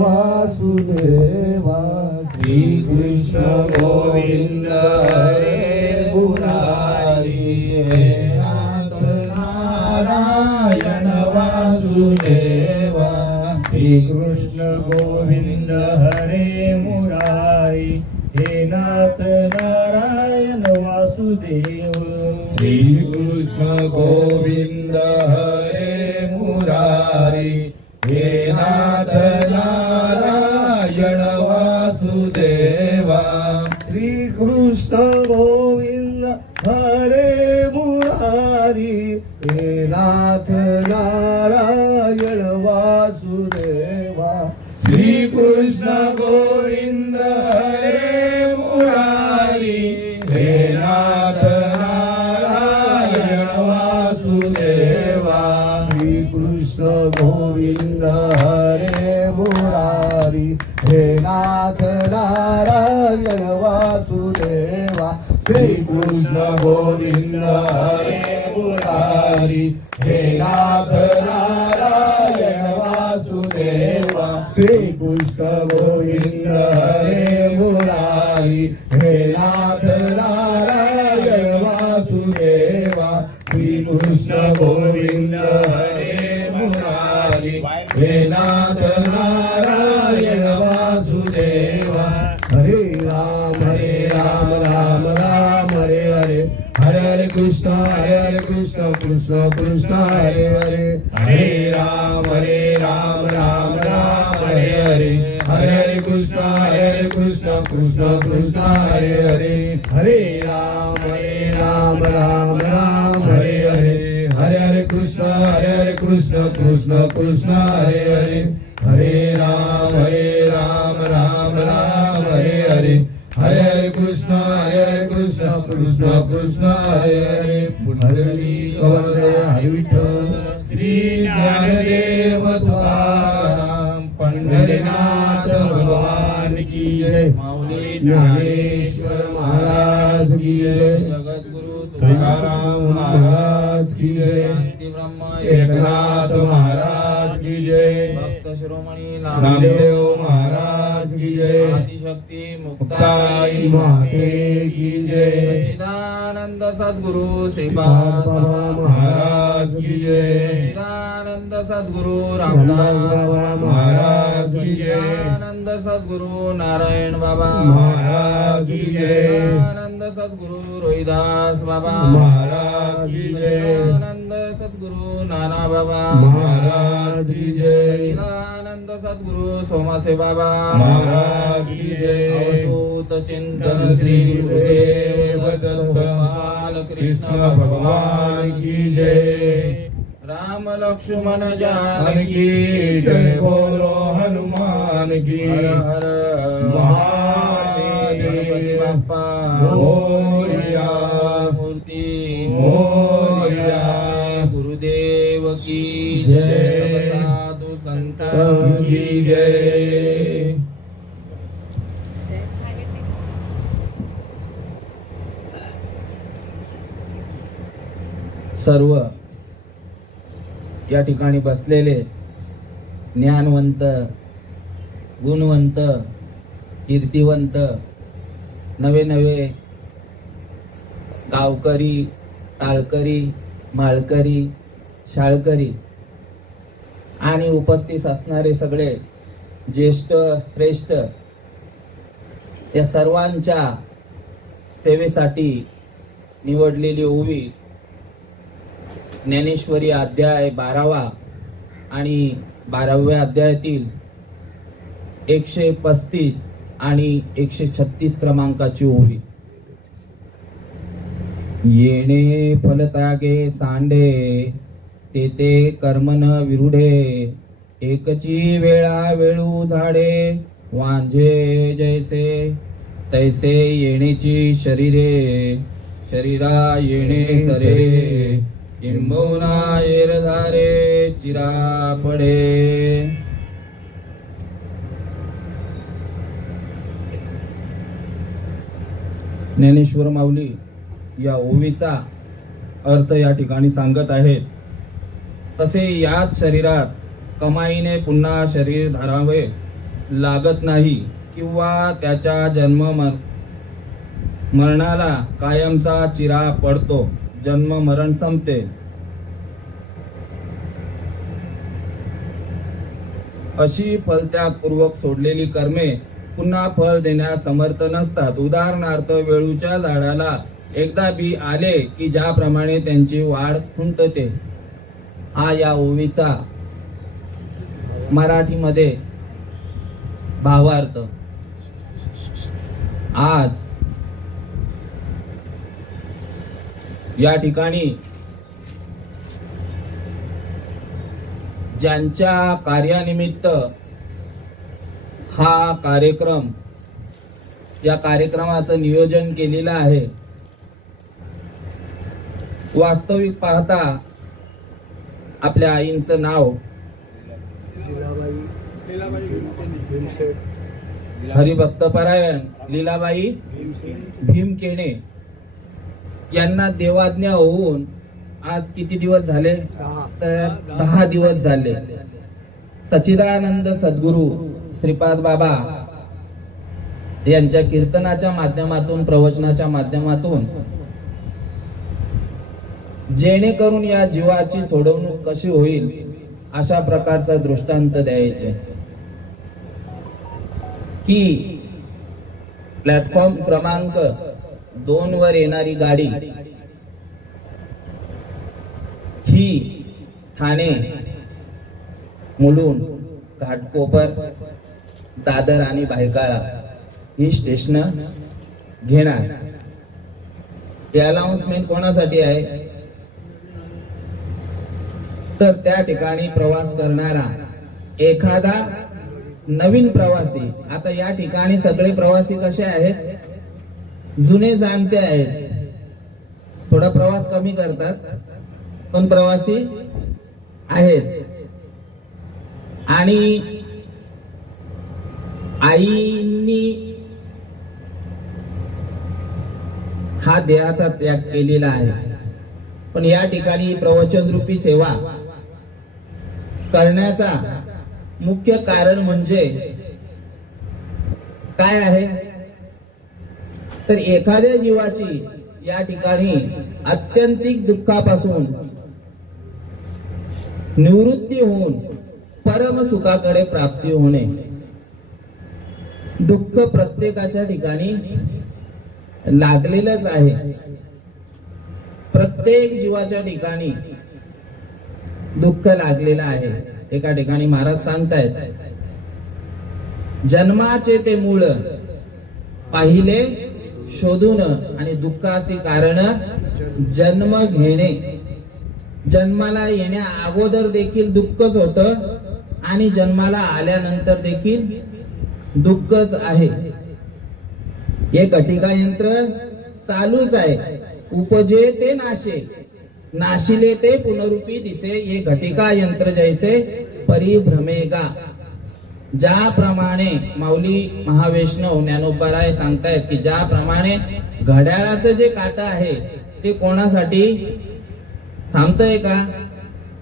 वासुदेवा श्री कृष्ण गोविंद हरे मुरारी हे नाथ नारायण वासुदेवा श्री कृष्ण गोविंद हरे मुरारी हे नाथ नारायण वासुदेव श्री कृष्ण गोविंद हरे मुरारी हे नाथ नारायण वासुदेवा श्री कृष्ण गोविंद हरे मुरारी हे नाथ नारायण वासुदेवा श्री कृष्ण गोविंद हरे मुरारी हे नाथ नारायण वासुदेवा श्री कृष्ण गोविंद हरे मुरारी हे नाथ नारायण वासुदेवा श्री कृष्ण गोविंद हरे मुरारी हे नाथ नारायण वासुदेवा श्री कृष्ण गोविंद हरे मुरारी हे नाथ नारायण वासुदेवा श्री कृष्ण गोविंद हरे मुरारी हे नाथ नारायण वासुदेवा हरे राम राम राम हरे हरे हरे हरे कृष्ण कृष्ण कृष्ण हरे हरे हरे राम राम राम हरे हरे हरे हरे कृष्ण कृष्ण कृष्ण हरे हरे हरे राम राम हरे हरे हरे हरे कृष्ण कृष्ण कृष्ण हरे हरे हरे राम राम हरे हरे हरे हरे कृष्ण कृष्ण कृष्ण हरे हरे हरे हरे विठ्ठल श्री ज्ञानदेव तुकाराम पंढरीनाथ भगवान की जय ज्ञानेश्वर महाराज की जय जगद्गुरु तुकाराम महाराज की जय एकनाथ महाराज की जय भक्त शिरोमणी नामदेव महाराज की जय आदिशक्ति मुक्ताई माते की जय सच्चिदानंद सद्गुरु श्रीपाद बाबा महाराज की जय सच्चिदानंद सद्गुरु रामदास बाबा महाराज की जय आनंद सद्गुरु नारायण बाबा महाराज की जय आनंद सद्गुरु रोहिदास बाबा महाराज की जय आनंद सद्गुरु नाना बाबा महाराज की जय आनंद सद्गुरु सोमासे बाबा महाराज की जय अवधूत चिंतन श्री गुरुदेव दत्त बाल कृष्ण भगवान की जय राम लक्ष्मण जानकी जय बोलो हनुमान की हर हर महादेव बाप्पा मोरया मूर्ति मोरया गुरुदेव की जय साधु संत की जय सर्व या ठिकाणी बसलेले ज्ञानवंत गुणवंत कीर्तिवंत नवे नवे गावकरी टाळकरी माळकरी शाळकरी आणि उपस्थित असणारे सगळे ज्येष्ठ श्रेष्ठ या सर्वांच्या सेवेसाठी निवडलेली ओवी ज्ञानेश्वरी अध्याय 12वा आणि 12व्या अध्यायातील 135 आणि 136 क्रमांकाची ओवी. येणे फलतागे सांडे तेते कर्मन विरुढे एकची वेळा वेळू झाडे वांझे जैसे तैसे येणेची शरीरे शरीरा येणे सरे किंबहुना येरधारे चिरा पडे. ज्ञानेश्वर माऊली या ओवीचा अर्थ या ठिकाणी सांगत आहेत. तसे याच शरीरात कमाईने पुन्हा शरीर धरावे लागत नाही किंवा त्याच्या जन्म मरणाला कायमचा चिरा पडतो, जन्म मरण संपते. अशी फलत्यागपूर्वक सोडलेली कर्मे पुन्हा फळ देण्यास समर्थ नसतात. उदाहरणार्थ, वेळूच्या झाडाला एकदा बी आले की ज्याप्रमाणे त्यांची वाढ खुंटते. हा या ओवीचा मराठीमध्ये भावार्थ. आज या ठिकाणी ज्यांच्या कार्यानिमित्त हा कार्यक्रम, या कार्यक्रमाचं नियोजन केलेलं आहे, वास्तविक पाहता आपल्या आईंचं नाव हरिभक्तपरायण लीलाबाई भीमकेने यांना देवाज्ञा होऊन आज किती दिवस झाले? तर 10 दिवस झाले. सच्चिदानंद सद्गुरू श्रीपाद बाबा यांच्या कीर्तनाच्या माध्यमातून, प्रवचनाच्या माध्यमातून जेणेकरून या जीवाची सोडवणूक कशी होईल अशा प्रकारचा दृष्टांत द्यायचे की प्लॅटफॉर्म क्रमांक 2 वर येणारी गाडी ही ठाणे, मुलुंड, घाटकोपर, दादर आणि भायखळा ही स्टेशन घेणार. हे अनाउन्समेंट कोणासाठी आहे? तर त्या ठिकाणी प्रवास करणारा एखादा नवीन प्रवासी. आता या ठिकाणी सगळे प्रवासी कसे आहेत? जुने जाणते आहेत. थोडा प्रवास कमी करतात पण प्रवासी आहेत. आणि आईंनी हा देहाचा त्याग केलेला आहे. पण या ठिकाणी प्रवचन रूपी सेवा करण्याचा मुख्य कारण म्हणजे काय आहे? तर एखाद्या जीवाची या ठिकाणी आत्यंतिक दुःखापासून निवृत्ती होऊन परम सुखाकडे प्राप्ती होणे. दुःख प्रत्येकाच्या ठिकाणी लागलेलंच आहे. प्रत्येक जीवाच्या ठिकाणी दुःख लागलेलं आहे. एका ठिकाणी महाराज सांगतायत, जन्माचे ते मूळ पाहिले शोधून आणि दुःखाची कारण जन्म घेणे. जन्माला येण्या अगोदर देखील दुःखच होतं आणि जन्माला आल्यानंतर देखील दुःखच आहे. हे घटिका यंत्र चालूच आहे. उपजे ते नाशे, नाशिले ते पुनरुपी दिसे. हे घटिका यंत्र जैसे परिभ्रमेगा. ज्याप्रमाणे माऊली महावैष्णव ज्ञानोबाराय सांगतायत की ज्याप्रमाणे घड्याळाचं जे काटा आहे ते कोणासाठी थांबतंय का?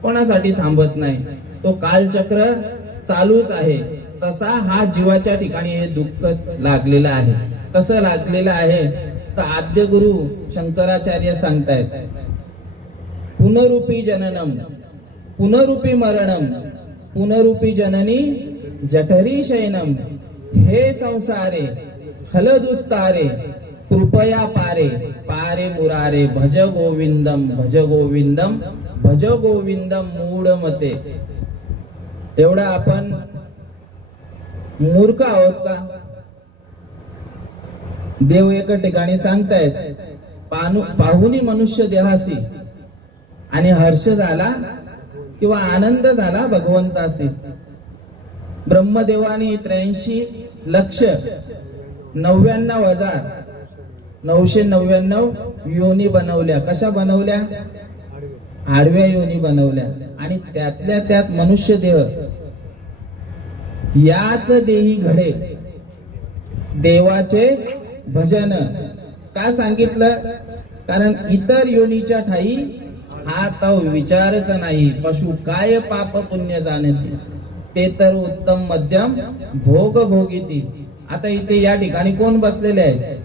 कोणासाठी थांबत नाही. तो कालचक्र चालूच आहे. तसा हा जीवाच्या ठिकाणी हे दुःख लागलेलं आहे. कसं लागलेलं आहे? तर आद्य गुरु शंकराचार्य सांगतायत, पुनरुपी जननम पुनरुपी मरणम पुनरुपी जननी जठरी शयनम. हे संसारे खलदुस्तारे कृपया पारे पारे मुरारे. भज गोविंदम भज गोविंदम भज गोविंदम मूढ मते. एवढा आपण मूर्ख आहोत का? देव एका ठिकाणी सांगतायत, पाहुनी मनुष्य देहासी आणि हर्ष झाला किंवा आनंद झाला भगवंतासी. ब्रह्मदेवाने 83,99,999 योनी बनवल्या. कशा बनवल्या? आडव्या योनी बनवल्या. आणि त्यातल्या त्यात मनुष्य देह याच देही घडे देवाचे भजन. का सांगितलं? कारण इतर योनीच्या ठाई हा तो विचारच नाही. पशु काय पाप पुण्य जाणती, ते तर उत्तम मध्यम भोग भोगीती. आता इथे या ठिकाणी कोण बसलेले आहेत?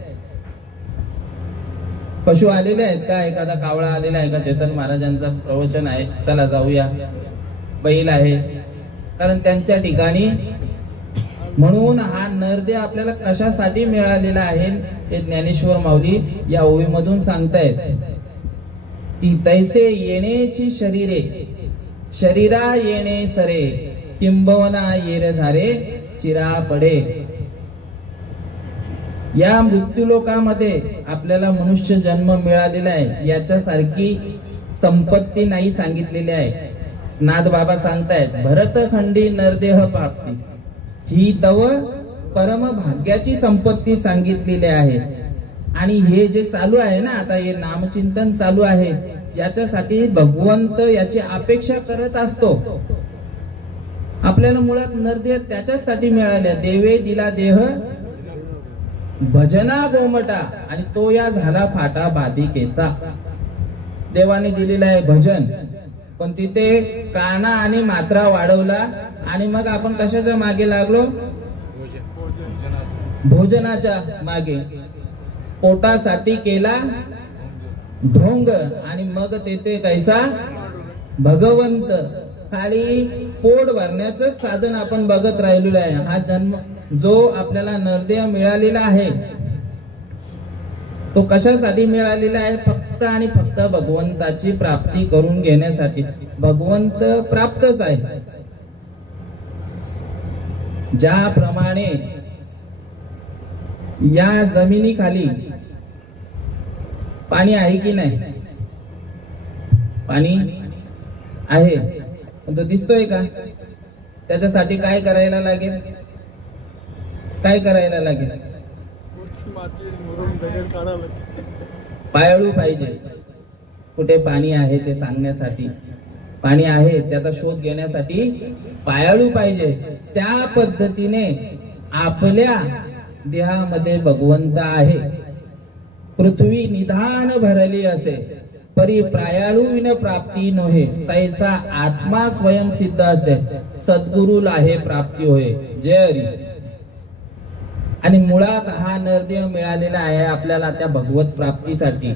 पशु आलेले आहेत का? एखादा कावळा आलेला आहे का? चेतन महाराजांचं प्रवचन आहे, चला जाऊया. बैल आहे, कारण त्यांच्या ठिकाणी. म्हणून हा नरदेह आपल्याला कशासाठी मिळालेला आहे हे ज्ञानेश्वर माऊली या ओवीमधून सांगतायत की तैसे येण्याची शरीरे, शरीरा येणे सरे, किंबवना येर झारे चिरा पडे. या मृत्यूलोकामध्ये आपल्याला मनुष्य जन्म मिळालेला आहे, याच्यासारखी संपत्ती नाही सांगितलेली आहे. नाथ बाबा सांगतायत, भरतखंडी नरदेह प्राप्ती ही तव परम भाग्याची संपत्ती सांगितलेली आहे. आणि हे जे चालू आहे ना आता, हे नामचिंतन चालू आहे, ज्याच्यासाठी भगवंत याची अपेक्षा करत असतो. आपल्याला मुळात नरदेह त्याच्यासाठी मिळाले. देवे दिला देह भजना गोमटा, आणि तो या झाला फाटा बाधिकेचा. देवाने दिलेला आहे भजन, पण तिथे काना आणि मात्रा वाढवला, आणि मग आपण कशाच्या मागे लागलो? भोजनाच्या मागे. पोटासाठी केला ढोंग, आणि मग तेथे कैसा भगवंत. खाली पोट भरण्याचं साधन आपण बघत राहिलेलो आहे. हा जन्म जो आपल्याला नरदेह मिळालेला आहे, तो कशासाठी मिळालेला आहे? फक्त आणि फक्त भगवंताची प्राप्ती करून घेण्यासाठी. भगवंत प्राप्तच आहे. ज्याप्रमाणे या जमिनीखाली पाणी आहे की नाही? पाणी आहे, पण तो दिसतोय का? त्याच्यासाठी काय करायला लागेल? काय करायला लागेल? पायाळू पाहिजे. कुठे पाणी आहे ते सांगण्यासाठी, पाणी आहे त्याचा शोध घेण्यासाठी पायाळू पाहिजे. त्या पद्धतीने आपल्या देहामध्ये भगवंत आहे. पृथ्वी निधान भरली असे, परी प्रायाळू विन प्राप्ती नोहे. तैसा आत्मा स्वयं सिद्ध असे, सद्गुरु लाहे प्राप्ती होय. जय हरी. आणि मुळात हा नरदेह मिळालेला आहे आपल्याला त्या भगवत प्राप्तीसाठी.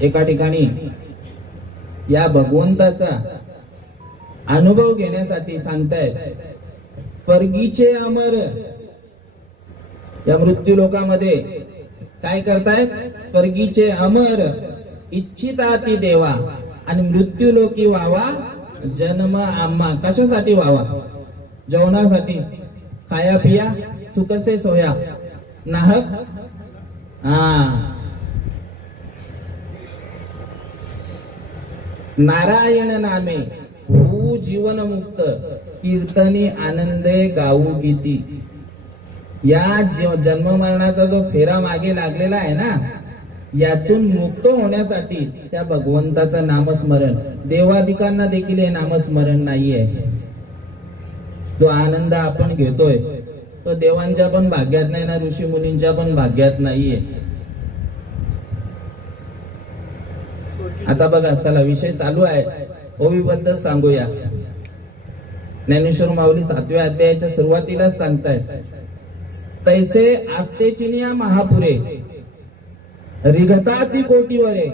एका ठिकाणी या भगवंताचा अनुभव घेण्यासाठी सांगतायत, स्वर्गीचे अमर या मृत्यू लोकामध्ये काय करतायत? स्वर्गीचे अमर इच्छिताती देवा, आणि मृत्यू लोकी व्हावा जन्म आम्हा. कशासाठी व्हावा? जेवणासाठी, खाया पिया सुखसे सोया नाहक. नारायण नामे हो जीवन मुक्त, कीर्तनी आनंदे गाऊ गीती. या जन्म मरणाचा जो फेरा मागे लागलेला आहे ना, यातून मुक्त होण्यासाठी त्या भगवंताचं नामस्मरण. देवादिकांना देखील हे नामस्मरण नाहीये. जो आनंद आपण घेतोय तो देवांच्या पण भाग्यात नाही ना, ऋषी मुनींच्या पण भाग्यात नाहीये. आता बघा, चला विषय चालू आहे, ओवीबद्दल सांगूया. ज्ञानेश्वर माऊली 7व्या अध्यायाच्या सुरुवातीलाच सांगतायत, तैसे आस्ते चिनिया महापुरे रिघताती कोटीवरे,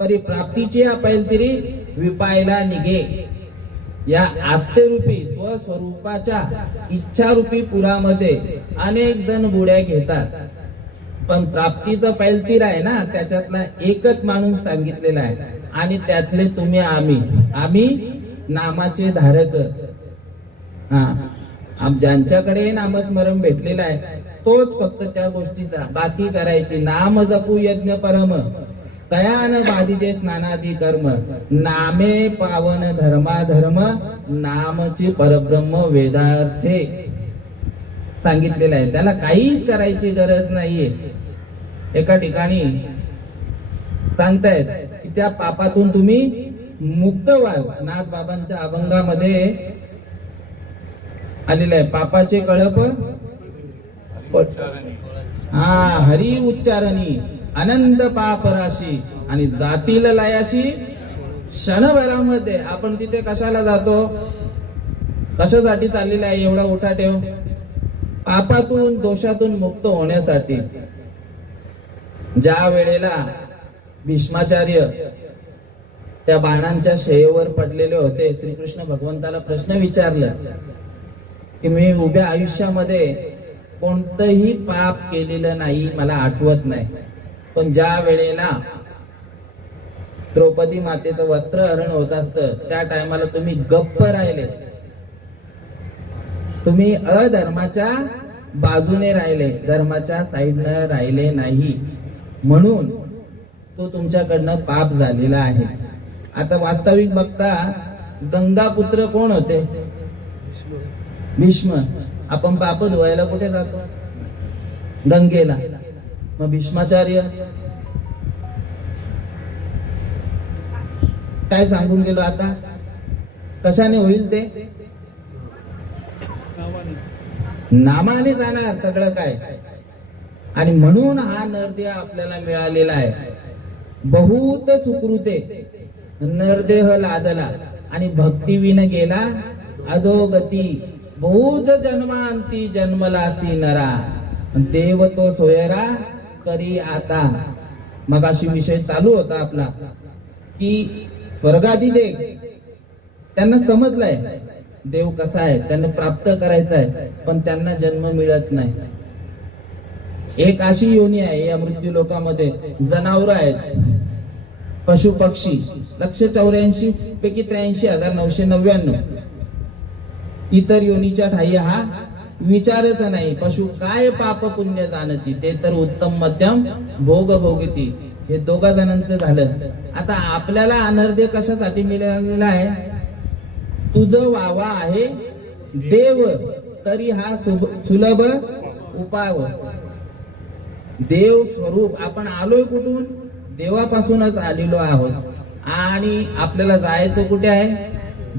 परी प्राप्तीची अपैलतिरी विपायला निघे. या आस्थेरूपी स्वस्वरूपाच्या इच्छारूपी पुरामध्ये अनेक जण बुड्या घेतात, पण प्राप्तीचं पैलतीर आहे ना, त्याच्यातला एकच माणूस सांगितलेला आहे, आणि त्यातले तुम्ही आम्ही नामाचे धारक. ज्यांच्याकडे नामस्मरण भेटलेलं आहे तोच फक्त त्या गोष्टीचा बाकी करायची. नाम जपू यज्ञ परम, तयान बाधीचे स्नानादी कर्म, नामे पावन धर्मा धर्म, नामची परब्रह्म वेदार्थे सांगितलेलं आहे. त्याला काहीच करायची गरज नाहीये. एका ठिकाणी सांगतायत की त्या पापातून तुम्ही मुक्त व्हाल. नाथ बाबांच्या अभंगामध्ये आलेलं आहे, पापाचे कळप हरी उच्चारणी, अनंत पाप राशी, आणि जातील लयाशी क्षणभरामध्ये. आपण तिथे कशाला जातो, कशासाठी चाललेला आहे एवढा उठाठेव? पापातून दोषातून मुक्त होण्यासाठी. ज्या वेळेला भीष्माचार्य त्या बाणांच्या शयेवर पडलेले होते, श्रीकृष्ण भगवंताला प्रश्न विचारला की मी उभ्या आयुष्यामध्ये कोणतंही पाप केलेलं नाही, मला आठवत नाही. पण ज्या वेळेला द्रौपदी मातेचं वस्त्रहरण होत असतं त्या टायमाला तुम्ही गप्प राहिले, तुम्ही अधर्माच्या बाजूने राहिले, धर्माच्या साईडनं राहिले नाही, म्हणून तो तुमच्याकडनं पाप झालेला आहे. आता वास्तविक बघता गंगापुत्र कोण होते? भीष्म. आपण पाप धुवायला कुठे जातो? गंगेला. मग भीष्माचार्य काय सांगून गेलो? आता कशाने होईल ते? नामाने जाणार सगळं काय. आणि म्हणून हा नरदेह आपल्याला मिळालेला आहे. बहुत सुकृते नरदेह लादला आणि भक्तीविन गेला अधोगती. बहुत जन्मांती जन्मलासी नरा देव तो सोयरा करी आता. मगाशी विषय चालू होता आपला की स्वर्गाधिदेव त्यांना समजलंय देव कसा आहे, त्यांना प्राप्त करायचा आहे, पण त्यांना जन्म मिळत नाही. एक अशी योनी आहे या मृत्यू लोकामध्ये, जनावर आहेत, पशु पक्षी 184 पैकी 83,999. इतर योनीच्या ठाई हा विचारच नाही. पशु काय पाप पुण्य जाणती, ते तर उत्तम मध्यम भोग भोगती. हे दोघा जणांचं झालं. आता आपल्याला अनर्देह कशासाठी मिळालेला आहे? तुझं वावा आहे देव, तरी हा सुलभ उपाय. देव स्वरूप आपण आलोय कुठून? देवापासूनच आलेलो आहोत. आणि आपल्याला जायचं कुठे आहे?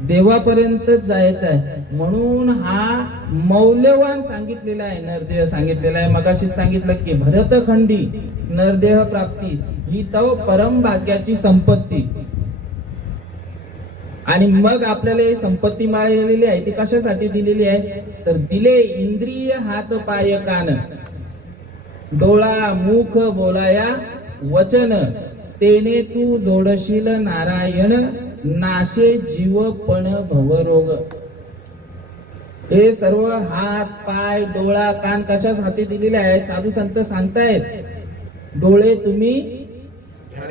देवापर्यंतच जायचं आहे. म्हणून हा मौल्यवान सांगितलेला आहे, नरदेह सांगितलेला आहे. मगाशी सांगितलं की भरतखंडी नरदेह प्राप्ती ही तव परम भाग्याची संपत्ती. आणि मग आपल्याला ही संपत्ती मिळालेली आहे ती कशासाठी दिलेली आहे? तर दिले इंद्रिय हात पाय कान, डोळा मुख बोलाया वचन, तेने तू जोडशील नारायण, नाशे जीवपण भवरोग. हे सर्व हात पाय डोळा कान कशासाठी दिलेले आहेत? साधू संत सांगतायत, डोळे तुम्ही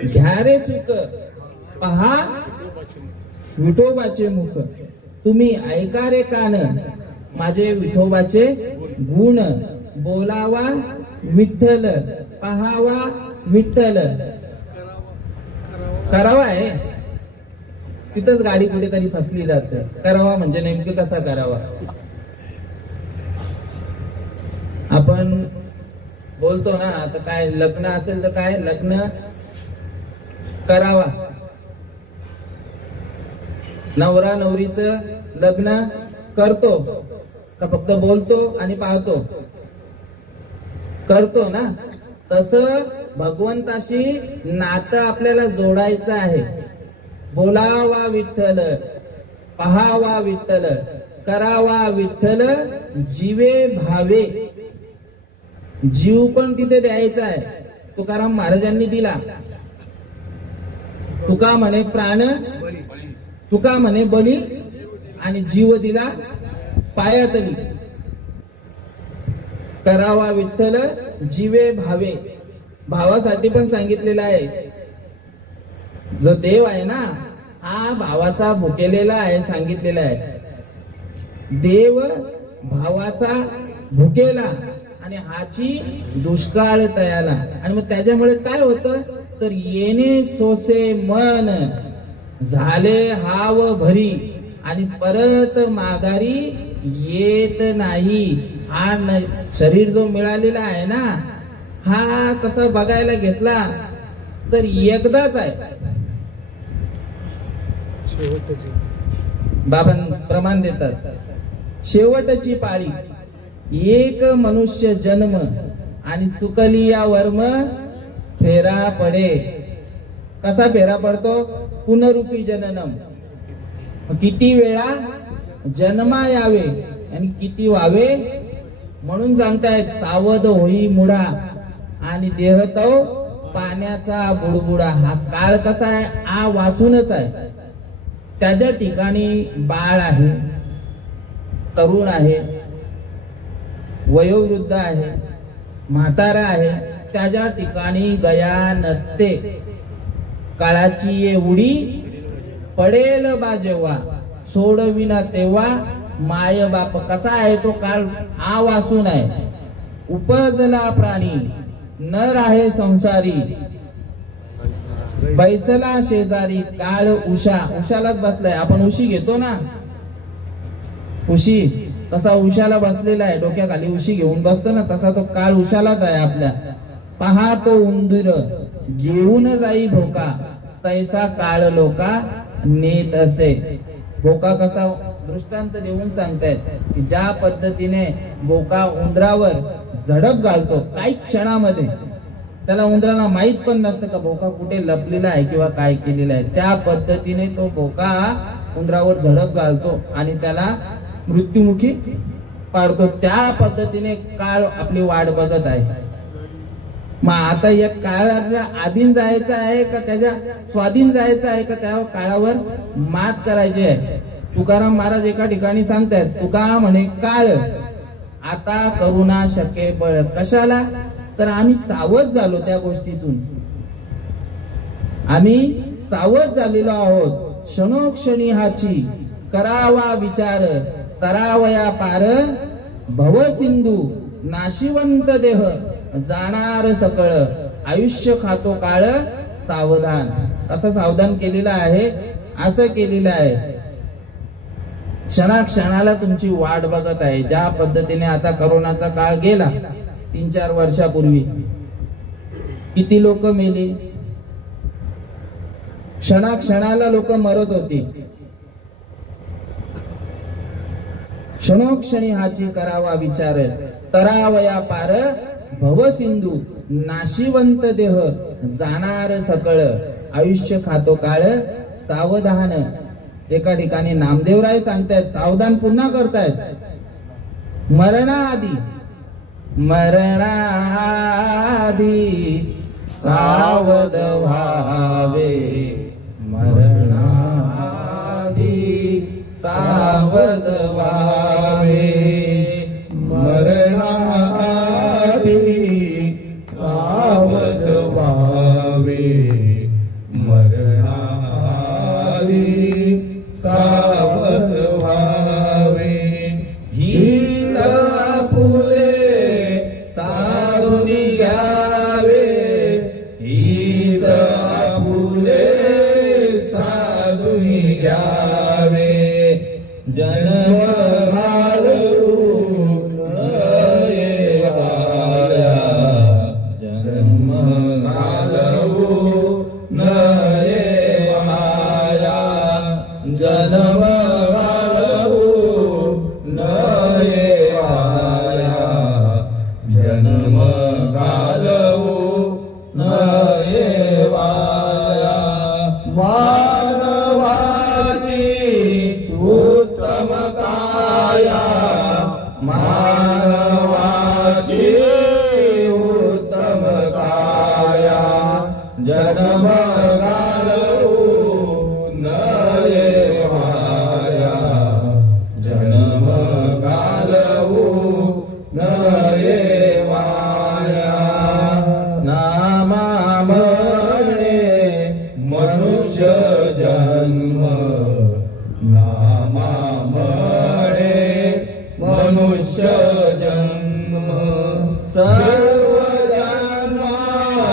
घ्या रे सुख, पहा विठोबाचे मुख, तुम्ही ऐका रे कान माझे विठोबाचे गुण, बोलावा विठ्ठल पहावा विठ्ठल. करावा आहे तिथंच गाडी कुठेतरी फसली जाते. करावा म्हणजे नेमकं कसा करावा? आपण बोलतो ना, आता काय लग्न असेल तर काय लग्न करावा, नवरा नवरीचं लग्न करतो का फक्त बोलतो आणि पाहतो? करतो ना. तसं भगवंताशी नातं आपल्याला जोडायचं आहे. बोलावा विठ्ठल, पहावा विठ्ठल, करावा विठ्ठल, जीवे भावे. जीव पण तिथे द्यायचा आहे. तुकाराम महाराजांनी दिला. तुका म्हणे प्राण, तुका म्हणे बली, आणि जीव दिला पायातली. करावा विठ्ठल जीवे भावे. भावासाठी पण सांगितलेलं आहे. जो देव आहे ना हा भावाचा भुकेलेला आहे, सांगितलेला आहे. देव भावाचा भुकेला आणि हाची दुष्काळ तयाला. आणि मग त्याच्यामुळे काय होतं तर येणे सोसे मन, झाले हाव भरी, आणि परत माघारी येत नाही. हा शरीर जो मिळालेला आहे ना हा तसा बघायला घेतला तर एकदाच आहे. बाबा प्रमाण देतात, शेवटची पाळी, एक मनुष्य जन्म, आणि चुकली या वर्म फेरा पडे. कसा फेरा पडतो? पुनरुपी जननम, किती वेळा जन्मा यावे आणि किती व्हावे म्हणून सांगतायत. सावध होई मुडा आणि देह तो पाण्याचा बुडबुडा. हा काळ कसा आहे? आ वासूनच आहे. त्याच्या ठिकाणी बाळ आहे, तरुण आहे, वयोवृद्ध आहे, म्हातारा आहे. त्याच्या ठिकाणी गया नसते. काळाची ये उडी पडेल बा जेव्हा, सोडविना तेव्हा माय बाप. कसा आहे तो काळ? आ वासून आहे. उपजला प्राणी नर आहे संसारी, बैसला शेजारी. काळ उशालाच बसलाय. आपण उशी घेतो ना, उशी तसा उशाला बसलेला आहे. डोक्याखाली उशी घेऊन बसतो ना, तसा तो काळ उशालाच आहे आपल्या. पहा तो उंदीर घेऊन जाई भोका, तैसा काळ लोका नेत असे. भोका कसा दृष्टांत देऊन सांगतायत की ज्या पद्धतीने भोका उंदरावर झडप घालतो काही क्षणामध्ये, त्याला उंदराला माहित पण नसतं का भोका कुठे लपलेला आहे किंवा काय केलेला आहे. त्या पद्धतीने तो भोका उंदरावर झडप घालतो आणि त्याला मृत्युमुखी पाडतो. त्या पद्धतीने काळ आपली वाट बघत आहे. मग आता या काळाच्या अधीन जायचं आहे का त्याच्या स्वाधीन जायचं आहे का त्या काळावर मात करायची आहे? तुकाराम महाराज एका ठिकाणी सांगतात, तुका म्हणे काळ आता करुणा शके बळ. कशाला? तर आम्ही सावध झालो त्या गोष्टीतून. आम्ही सावध झालेलो आहोत. क्षणोक्षणी हाची करावा विचार, तरावया पार भव सिंधू नाशिवंत देह जाणार सकळ. आयुष्य खातो काळ सावधान. असं सावधान केलेलं आहे, असं केलेलं आहे. क्षणाक्षणाला तुमची वाट बघत आहे. ज्या पद्धतीने आता करोनाचा काळ गेला 3-4 वर्षापूर्वी, किती लोक मेले. क्षणाक्षणाला लोक मरत होती. क्षणोक्षणी हाची करावा विचार, तरावया पार भव सिंधू नाशिवंत देह जाणार सकळ. आयुष्य खातो काळ सावधान. एका ठिकाणी नामदेवराय सांगतायत, सावधान पुन्हा करतायत. मरणाआधी सावध व्हावे, मरणाआधी सावध व्हावे, मरणाआधी सावध व्हावे, मरणाआधी सावध व्हावे. हित आपुले साधून घ्यावे, हित आपुले साधून घ्यावे. जन्म घालून येवाया, जन्म घालून येवाया, जन्म घालून येवाया, जन्म घालून येवाया. मानवाची उत्तम काया, मानवाची उत्तम काया, जन्म घालून येवाया, जन्म घालून येवाया. नामा म्हणे मनुष्य जन्म, नामा म्हणे मनुष्य जन्म. सर्व जन्मांमध्ये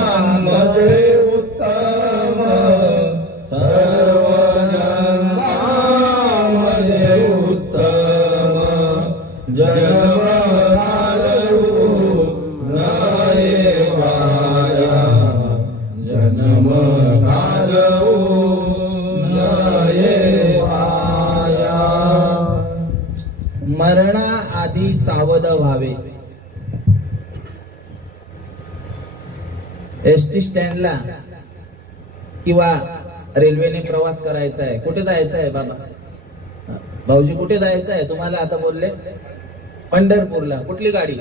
उत्तम, सर्व जन्मांमध्ये उत्तम. जन्म घालून येवाया, जन्म घालून येवाया. मरणाआधी सावध व्हावे. एसटी स्टँडला किंवा रेल्वेने प्रवास करायचा आहे, कुठे जायचं आहे बाबा? भाऊजी कुठे जायचं आहे तुम्हाला? आता बोलले पंढरपूरला. कुठली गाडी?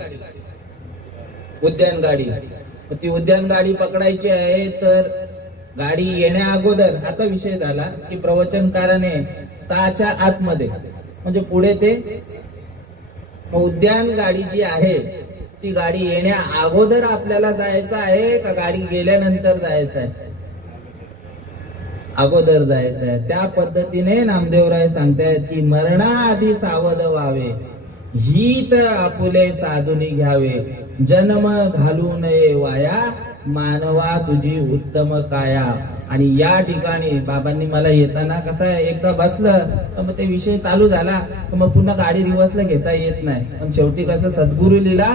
उद्यान गाडी. ती उद्यान गाडी पकडायची आहे तर गाडी येण्या अगोदर आता विषय झाला की प्रवचनकाराने 6च्या आतमध्ये म्हणजे पुढे ते उद्यान गाडी जी आहे ती गाडी येण्या अगोदर आपल्याला जायचं आहे का गाडी गेल्यानंतर जायचं आहे? अगोदर जायचं आहे. त्या पद्धतीने नामदेवराय सांगतायत की मरणाआधी सावध व्हावे, हित आपुले साधुनी घ्यावे, जन्म घालू नये वाया, मानवा तुझी उत्तम काया. आणि या ठिकाणी बाबांनी मला येताना कसं आहे, एकदा बसलं तर मग ते विषय चालू झाला तर मग पुन्हा गाडी रिव्हर्सला घेता येत नाही. पण शेवटी कसं सद्गुरु लीला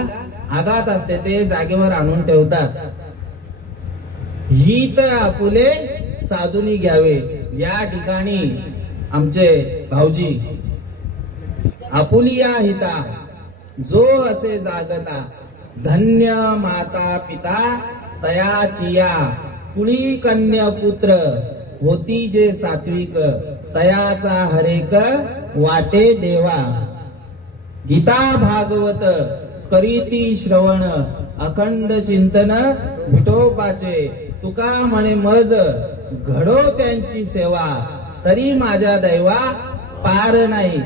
आघात असते, ते जागेवर आणून ठेवतात. हित आपुले साधुनी घ्यावे. या ठिकाणी आमचे भाऊजी आपुलिया हिता जो असे जागता, धन्य माता पिता तयाचिया, कुळी कन्या पुत्र होती जे सात्विक, तयाचा हरेक वाटे देवा. गीता भागवत करीती श्रवण, अखंड चिंतन विठोबाचे, तुका म्हणे मज घडो त्यांची सेवा, तरी माझ्या दैवा पार नाही.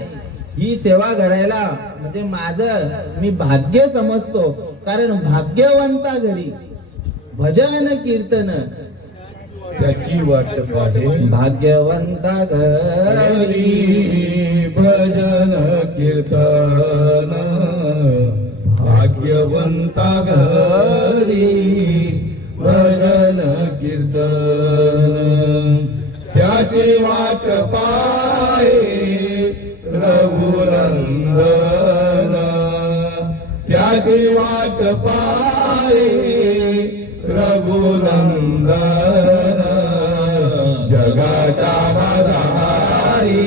ही सेवा घडायला म्हणजे माझं मी भाग्य समजतो, कारण भाग्यवंता घरी भजन कीर्तन त्याची वाट पाहे. भाग्यवंता घरी भजन कीर्तन, भाग्यवंता घरी भजन कीर्तन, त्याची वाट पाहे रघुनंदन, त्याची वाट पाहे रघुनंदन. जगाच्या बाजारी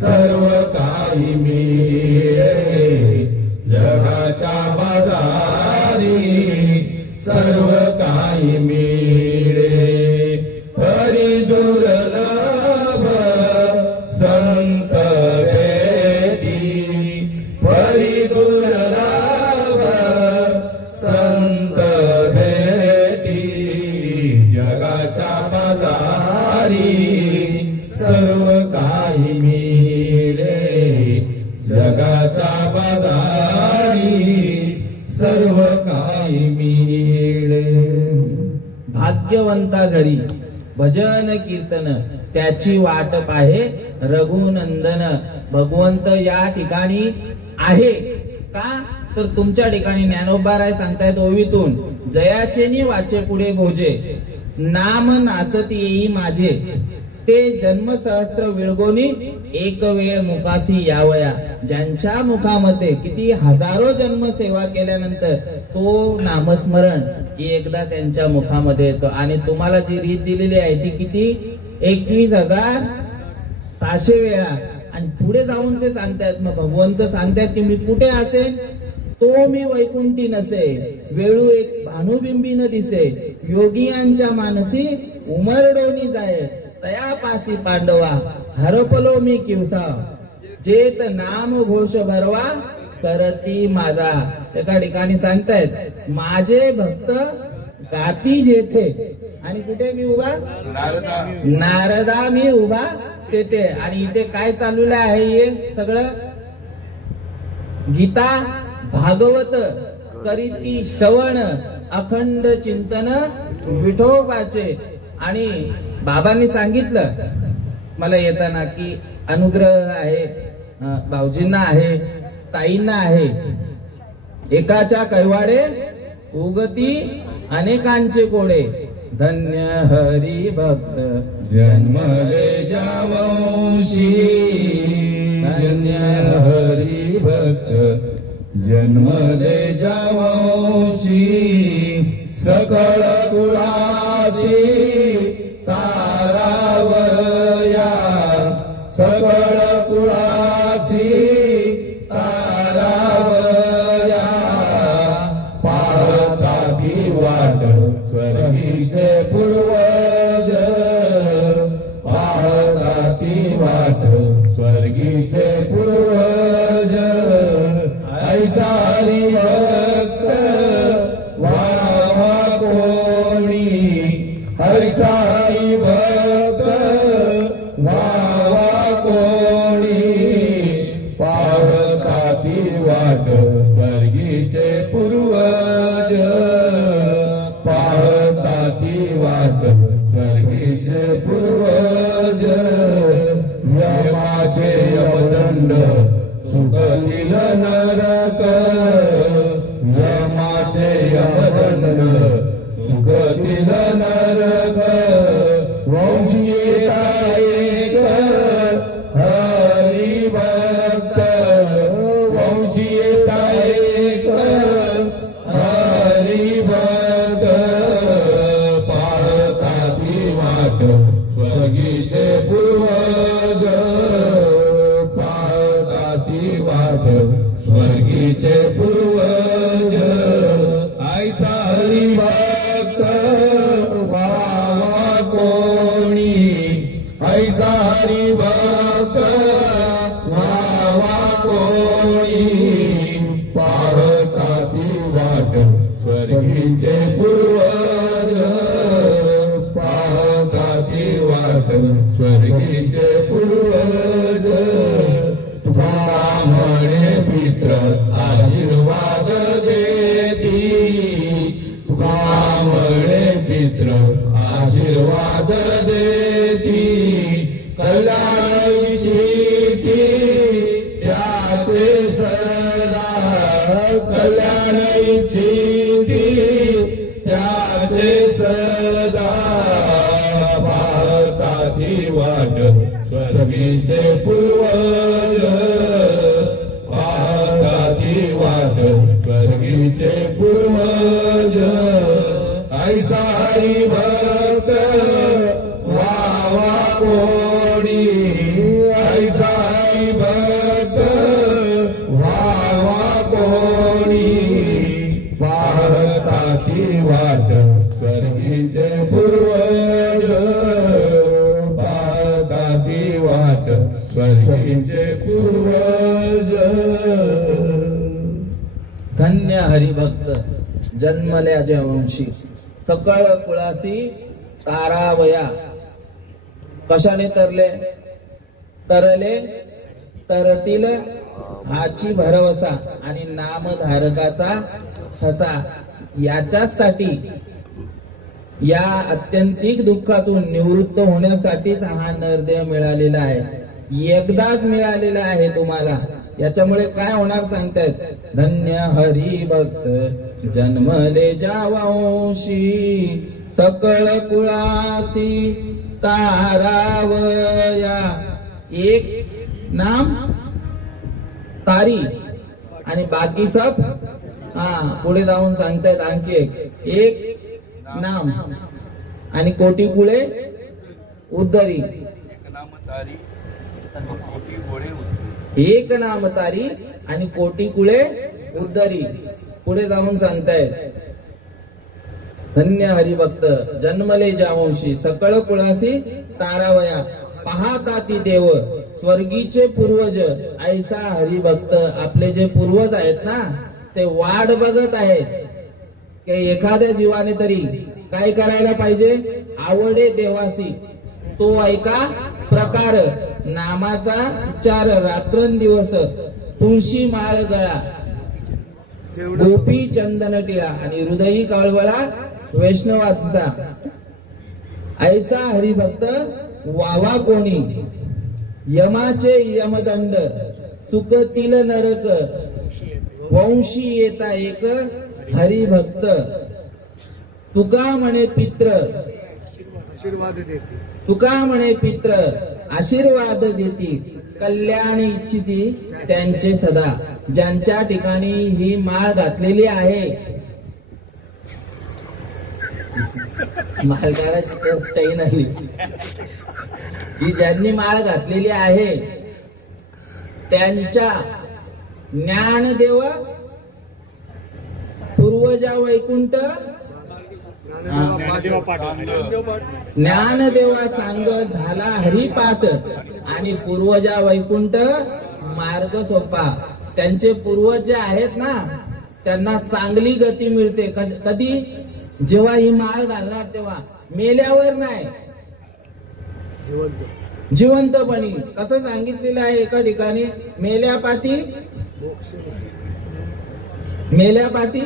सर्व काही मिळे, जगाच्या बाजारी सर्व काही मिळे. हरी दुर्लभ संत भेटी, हरी दुर्लभ संत भेटी. जगाच्या बाजारी सर्व काही मिळे, जगाच्या बाजारी सर्व काही मिळे. भाग्यवंता घरी भजन कीर्तन, त्याची वाट पाहे रघुनंदन. भगवंत या ठिकाणी आहे का? तर तुमच्या ठिकाणी ज्ञानोबाराय सांगतायत ओवीतून, जयाचेनी वाचे पुढे भोजे, नाम नाचत येई माझे, ते जन्म सहस्त्र विळगोनी एक वेळ मुखासी यावया. ज्यांच्या मुखामध्ये किती हजारो जन्म सेवा केल्यानंतर तो नामस्मरण एकदा त्यांच्या मुखामध्ये येतो. आणि तुम्हाला जी रीत दिलेली आहे ती किती? 21,600 वेळा. आणि पुढे जाऊन ते सांगतायत, मग भगवंत सांगतायत की मी कुठे असेल तो मी वैकुंठी नसे, वेळू एक भानुबिंबी न दिसे, योगियांच्या मानसी उमरडोनी जाय, तयापाशी पांडवा हरपलो मी किवसा, जेत नाम घोष भरवा करती माझा. एका ठिकाणी सांगतायत माझे भक्त गाती जेथे, आणि कुठे मी उभा? नारदा मी उभा तेथे. आणि इथे काय चाललेलं आहे? हे सगळं गीता भागवत करीती श्रवण, अखंड चिंतन विठोबाचे. आणि बाबांनी सांगितलं मला येताना की अनुग्रह आहे, भाऊजींना आहे, ताईंना आहे. एकाच्या कैवाडे उगती अनेकांचे कोडे, धन्य हरी भक्त जन्मले जावंशी, धन्य हरी भक्त जन्मले जावंशी, सकळ कुळासी तारावया, सकळ कुळासी तारावया, पाहता की वाट स्वर्गीचे पूर्वज सुखतील नरक यमाचे यमदंड सुखतील नरक वंशी एक हरिभक्त वंशी एक हरिभक्त पाळताती वाट स्वर्गीचे पूर्वज पाळताती वाट स्वर्गीचे पूर्वज ऐसा हरिभक्त व्हावा कोणी ऐसा हरिभक्त व्हावा कोणी पाळताती वाट स्वर्गीचे पूर्वज पाळताती वाट स्वर्गीचे पूर्वज तुका म्हणे पित्र आशीर्वाद देती तुका म्हणे पित्र आशीर्वाद देती कल्याण इच्छिती त्याचे सदा कल्याण इच्छिती त्याचे सदा पाळताती वाट स्वर्गीचे पूर्वज पाळताती वाट स्वर्गीचे पूर्वज ऐसा हरिभक्त व्हावा कोणी ऐसा हरिभक्त व्हावा कोणी पाळताती वाट स्वर्गीचे पूर्वज पाळताती वाट स्वर्गीचे पूर्वज धन्य हरिभक्त जन्मल्याच्या वंशी सकळ कुळासी तारावया कशाने तरले तरतील हाची भरवसा आणि नामधारकाचा ठसा याच्यासाठी या अत्यंतिक दुःखातून निवृत्त होण्यासाठीच हा नरदेह मिळालेला आहे एकदाच मिळालेला आहे तुम्हाला याच्यामुळे काय होणार सांगतायत धन्य हरिभक्त जन्मले जावंशी सकळ कुळासी तारावया एक नाम तारी आणि बाकी सब पुढे जाऊन सांगतायत आणखी एक नाम आणि कोटी कुळे उद्धरी एक नाम तारी आणि कोटी कुळे उद्धरी पुढे जाऊन सांगतायत धन्य हरिभक्त जन्मले जावंशी सकळ कुळासी तारावया पाहता ती देव स्वर्गीचे पूर्वज ऐसा हरिभक्त आपले जे पूर्वज आहेत ना ते वाट बघत आहेत की एखाद्या जीवाने तरी काय करायला पाहिजे आवडे देवासी तो ऐका प्रकार नामाचा उच्चार रात्रंदिवस तुळशी माळ गळा गोपी चंदन टिळा आणि हृदयी कळवळा वैष्णवाचा ऐसा हरिभक्त वावा कोणी यमाचे यमदंड चुकतील नरक वंशी येता एक हरिभक्त तुका म्हणे पित्र तुका म्हणे पित्र आशीर्वाद देती कल्याण इच्छिती त्यांचे सदा ज्यांच्या ठिकाणी ही माळ घातलेली आहे मालगाडाची चैन आली ही ज्यांनी माळ घातलेली आहे त्यांच्या ज्ञानदेव पूर्वजा वैकुंठ ज्ञानदेवा सांग झाला हरिपाठ आणि पूर्वजा वैकुंठ मार्ग सोपा त्यांचे पूर्वज जे आहेत ना त्यांना चांगली गती मिळते कधी जेव्हा ही माळ घालणार तेव्हा मेल्यावर नाही जिवंतपणी कसं सांगितलेलं आहे एका ठिकाणी मेल्यापाठी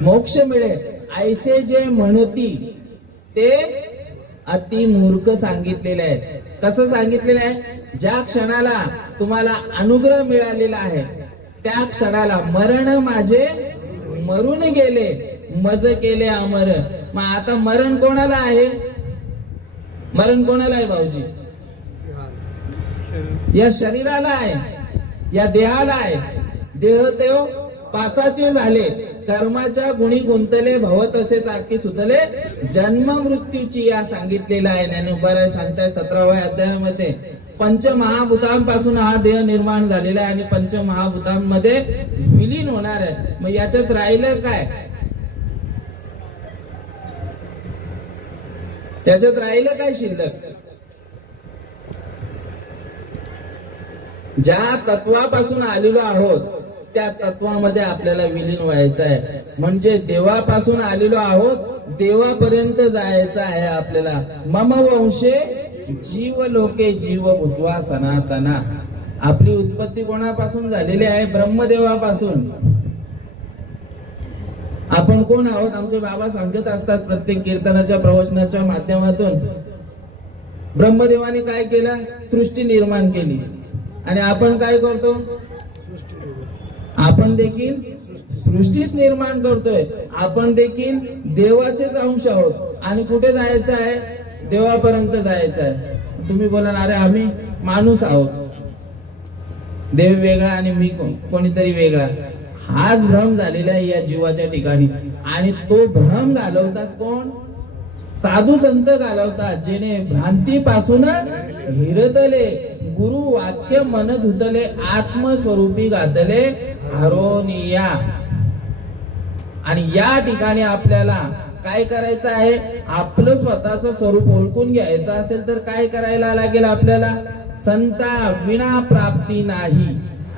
मोक्ष मिळेल ऐसे जे म्हणती ते अति मूर्ख सांगितलेले आहेत कसं सांगितलेलं आहे ज्या क्षणाला तुम्हाला अनुग्रह मिळालेला आहे, त्या क्षणाला मरण माझे मरून गेले, मज केले अमर. मग आता मरण कोणाला आहे? मरण कोणाला आहे भाऊजी? या शरीराला आहे, या देहाला आहे. देह तेव पाचाचे झाले, कर्माच्या गुणी गुंतले, भव तसे चाकी सुतले, जन्म मृत्यूची या सांगितलेलं आहे. ज्ञानोबा सांगताय 17व्या अध्यायामध्ये पंचमहाभूतांपासून हा देह निर्माण झालेला आहे आणि पंचमहाभूतांमध्ये विलीन होणार आहे. मग याच्यात राहिलं काय? त्याच्यात राहिलं काय शिल्लक? ज्या तत्वापासून आलेलो आहोत त्या तत्वामध्ये आपल्याला विलीन व्हायचं आहे. म्हणजे देवापासून आलेलो आहोत, देवापर्यंत जायचं आहे आपल्याला. मम वंशे जीव लोके जीव भूत्वा सनातना. आपली उत्पत्ती कोणापासून झालेली आहे? ब्रह्मदेवापासून. आपण कोण आहोत? आमचे बाबा सांगत असतात प्रत्येक कीर्तनाच्या प्रवचनाच्या माध्यमातून, ब्रह्मदेवाने काय केलं? सृष्टी निर्माण केली. आणि आपण काय करतो? आपण देखील सृष्टीच निर्माण करतोय. आपण देखील देवाचेच अंश आहोत. आणि कुठे जायचं आहे? देवापर्यंत जायचं आहे. तुम्ही बोला अरे आम्ही माणूस आहोत, देव वेगळा आणि मी कोणीतरी वेगळा. हाच भ्रम झालेला आहे या जीवाच्या ठिकाणी. आणि तो भ्रम घालवतात कोण? साधू संत घालवतात, जेणे भ्रांतीपासून हिरतले, गुरु वाक्य मन धुतले, आत्मस्वरूपी घातले हरोनिया. आणि या ठिकाणी आपल्याला काय करायचं आहे? आपलं स्वतःचं स्वरूप ओळखून घ्यायचं असेल तर काय करायला लागेल आपल्याला? संता विना प्राप्ती नाही,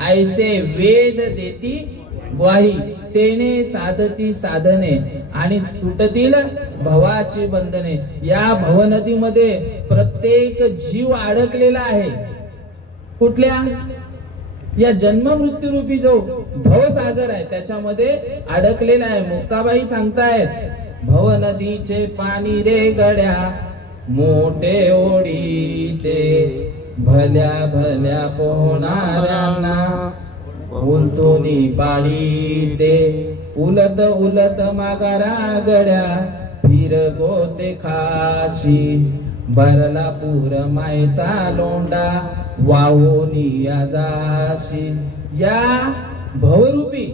ऐसे वेद देती ग्वाही, तेने साधती साधने आणि तुटतील भवाची बंधने. या भवनदीमध्ये प्रत्येक जीव अडकलेला आहे. कुठल्या? या जन्म मृत्यू रूपी जो भवसागर आहे त्याच्यामध्ये अडकलेला आहे. मुक्ताबाई सांगतायत, भवनदीचे पाणी रे गड्या मोठे ओढीते, भल्या भल्या पोहणाऱ्यांना उलतोनी पाळी ते, उलत उलत मागारा गड्या फिर गोते खाशी, भरला पूर मायचा लोंडा वाहूनी जाशी. या भवरूपी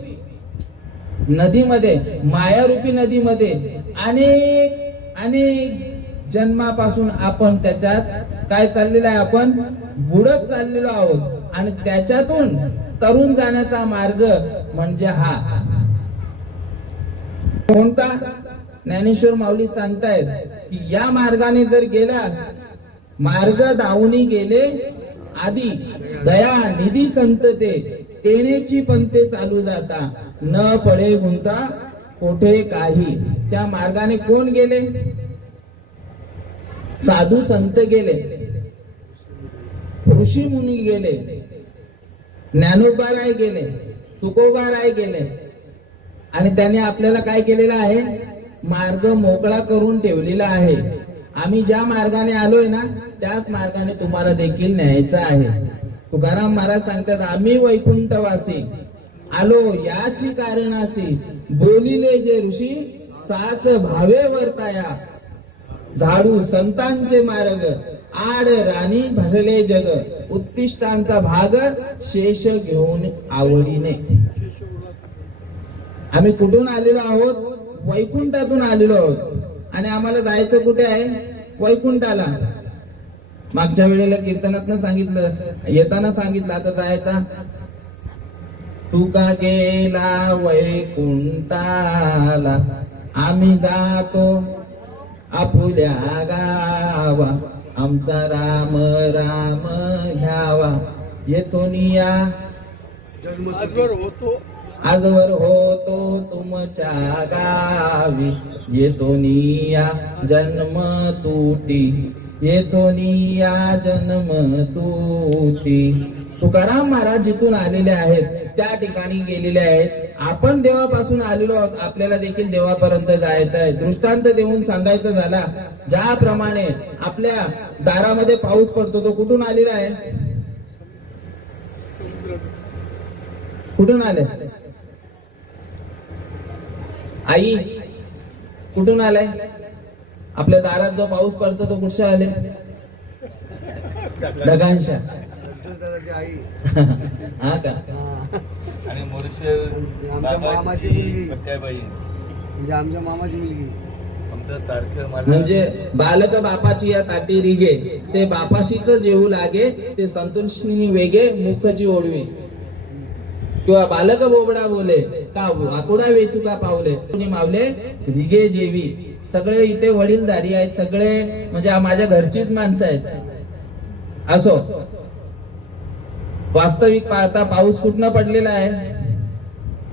नदीमध्ये, मायारूपी नदीमध्ये अनेक अनेक जन्मापासून आपण त्याच्यात काय चाललेलं आहे? आपण बुडत चाललेलो आहोत. आणि त्याच्यातून तरुण जाण्याचा मार्ग म्हणजे हा कोणता? ज्ञानेश्वर माऊली सांगतायत की या मार्गाने जर गेला, मार्ग दावणी गेले आधी, दया निधी संत ते, तेनेची पंते चालू जाता, न पडे गुंता कोठे काही. त्या मार्गाने कोण गेले? साधू संत गेले, ऋषी मुनी गेले, ज्ञानोबा राय गेले, तुकोबा राय गेले. आणि त्याने आपल्याला काय केलेलं आहे? मार्ग मोकळा करून ठेवलेला आहे. आम्ही ज्या मार्गाने आलोय ना त्याच मार्गाने तुम्हाला देखील न्यायचं आहे. तुकाराम महाराज सांगतात, आम्ही वैकुंठवासी आलो याची कारणासी, बोलिले जे ऋषी साच भावे वर्ताया, झाडू संतांचे मार्ग, आड राणी भरले जग, उत्तिष्ठांचा भाग शेष घेऊन आवडीने. आम्ही कुठून आलेलो आहोत? वैकुंठातून आलेलो आहोत. आणि आम्हाला जायचं कुठे आहे? वैकुंठाला. मागच्या वेळेला कीर्तनात सांगितलं, येताना सांगितलं, आता जायचा. तुका गेला वैकुंठाला, आम्ही जातो आपुल्या गावा, आमचा राम राम घ्यावा. येतो निया आजवर होतो तुमच्या गावी, येतो निया जन्म तुटी, येतो निया जन्म तुटी. तुकाराम महाराज जिथून आलेले आहेत त्या ठिकाणी गेलेले आहेत. आपण देवापासून आलेलो आहोत, आपल्याला देखील देवापर्यंत जायचं आहे. दृष्टांत देऊन सांगायचं झाला, ज्याप्रमाणे आपल्या दारामध्ये पाऊस पडतो तो कुठून आलेला आहे? कुठून आले? आई कुठून आलाय? आपल्या दारात जो पाऊस पडतो तो कुठच्या आले? ढगांच्या. हा का? आणि आमच्या मामाची मुलगी म्हणजे आमच्या मामाची मुलगी आमचं सारखं म्हणजे बालक बापाची या ताटी रिगे ते बापाशीच जेवू लागे ते संतोषनी वेगे मुखची ओळवी किंवा बालक बोबडा बोले का आकुडा वेचू का पावले कुणी मावले रिगे जेवी. सगळे इथे वडीलधारी आहेत, सगळे म्हणजे माझ्या घरचीच माणसं आहेत. असो, वास्तविक पाहता पाऊस कुठनं पडलेला आहे?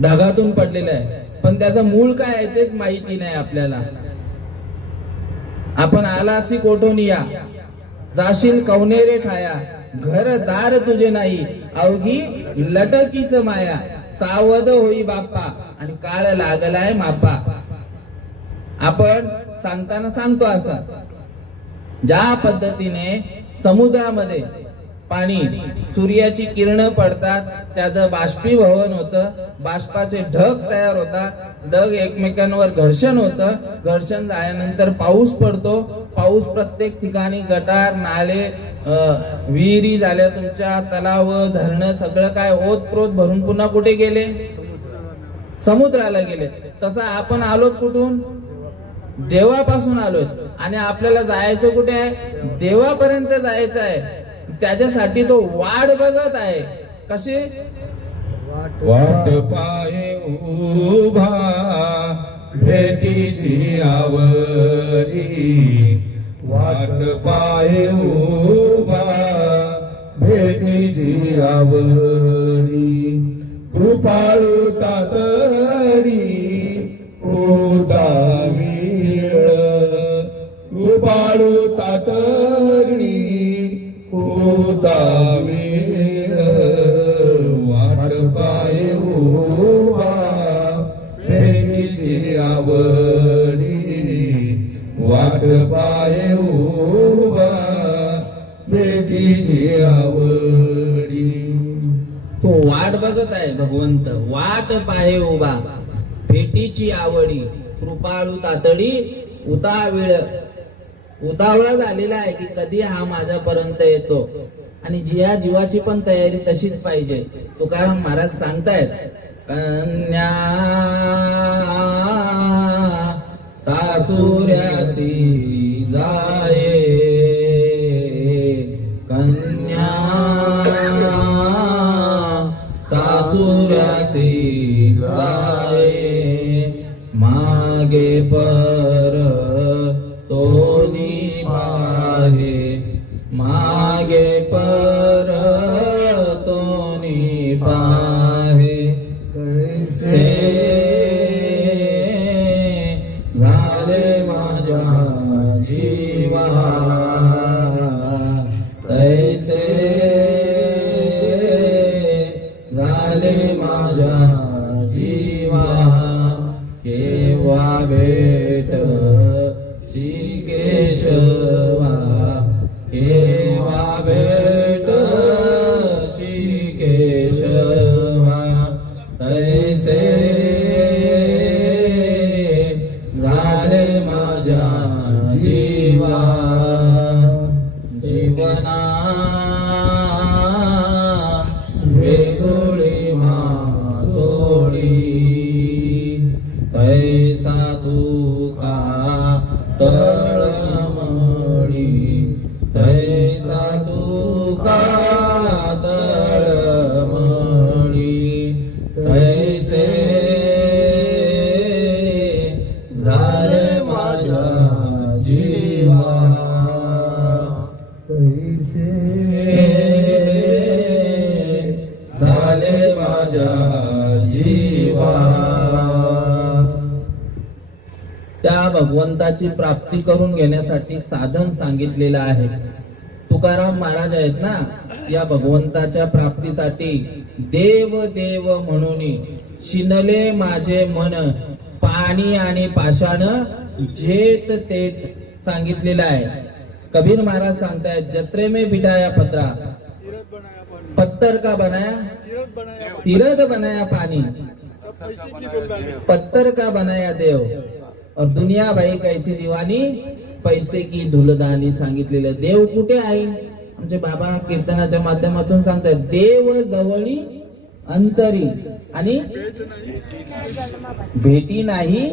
ढगातून पडलेला आहे, पण त्याचं मूळ काय आहे तेच माहिती नाही आपल्याला. आपण आलासी कोठून या जाशील कवनेरे ठाया घर दार तुझे नाही अवघी लटकीच माया सावध होई बाप्पा आणि काळ लागलाय मापा. आपण सांगताना सांगतो असं, ज्या पद्धतीने समुद्रामध्ये पाणी सूर्याची किरण पडतात त्याचं बाष्पीभवन होतं, बाष्पाचे ढग तयार होतात, ढग एकमेकांवर घर्षण होतं, घर्षण झाल्यानंतर पाऊस पडतो. पाऊस प्रत्येक ठिकाणी गटार नाले विहिरी झाल्या, तुमच्या तलाव धरणं सगळं काय ओतप्रोत भरून पुन्हा कुठे गेले? समुद्राला गेले. तसं आपण आलोत कुठून? देवापासून आलोय आणि आपल्याला जायचं कुठे आहे? देवापर्यंत जायचं आहे. त्याच्यासाठी तो वाट बघत आहे. कशी वाट पाये उभा भेटीची आवडी, वाट पाये उभा भेटीची आवडी, कृपाळू तातडी उदावीळ, कृपाळू तातडी उदावीळ, वाट पाये उभा भेटीची आवडी, वाट पाये उभा भेटीची आवडी. तो वाट बघत आहे भगवंत, वाट पाहे उभा भेटीची आवडी, कृपाळू तातडी उतावीळ. उतावळा झालेला आहे की कधी हा माझ्यापर्यंत येतो. आणि जिया जीवाची पण तयारी तशीच पाहिजे. तुकाराम महाराज सांगतायत, कन्या सासुऱ्याची जाये, कन्या सासुऱ्याची जाये, मागे पर तोनी पाहे, मागे पर तोनी पाहे, तैसे झाले माझ्या जीवा, तैसे झाले माझ्या जीवा, केव्हा भेट केशवा, केव्हा भेट केशवा, तैसे झाले माझ्या जीवा. जीवना वेगळी मासोळी, तैसा तू का तळमळी, तैसा तू का तळमळी, तैसे झाले माझ्या जीवा, तैसे झाले माझ्या जीवा. त्या भगवंताची प्राप्ती करून घेण्यासाठी साधन सांगितलेलं आहे. तुकाराम महाराज आहेत ना, या भगवंताच्या प्राप्तीसाठी देव देव म्हणून शिनले माझे मन, पाणी आणि पाषाण जेत तेट सांगितलेलं आहे. कबीर महाराज सांगतायत, जत्रे में बिठाया पत्रा, पत्थर का बनाया तीरथ बनाया पानी, पत्थर का बनाया देव, और दुनिया भाई कैसी दिवानी, पैसे की धुलदानी सांगितलेलं. देव कुठे आहे? आमचे बाबा कीर्तनाच्या माध्यमातून सांगतात, देव जवळी अंतरी आणि भेटी नाही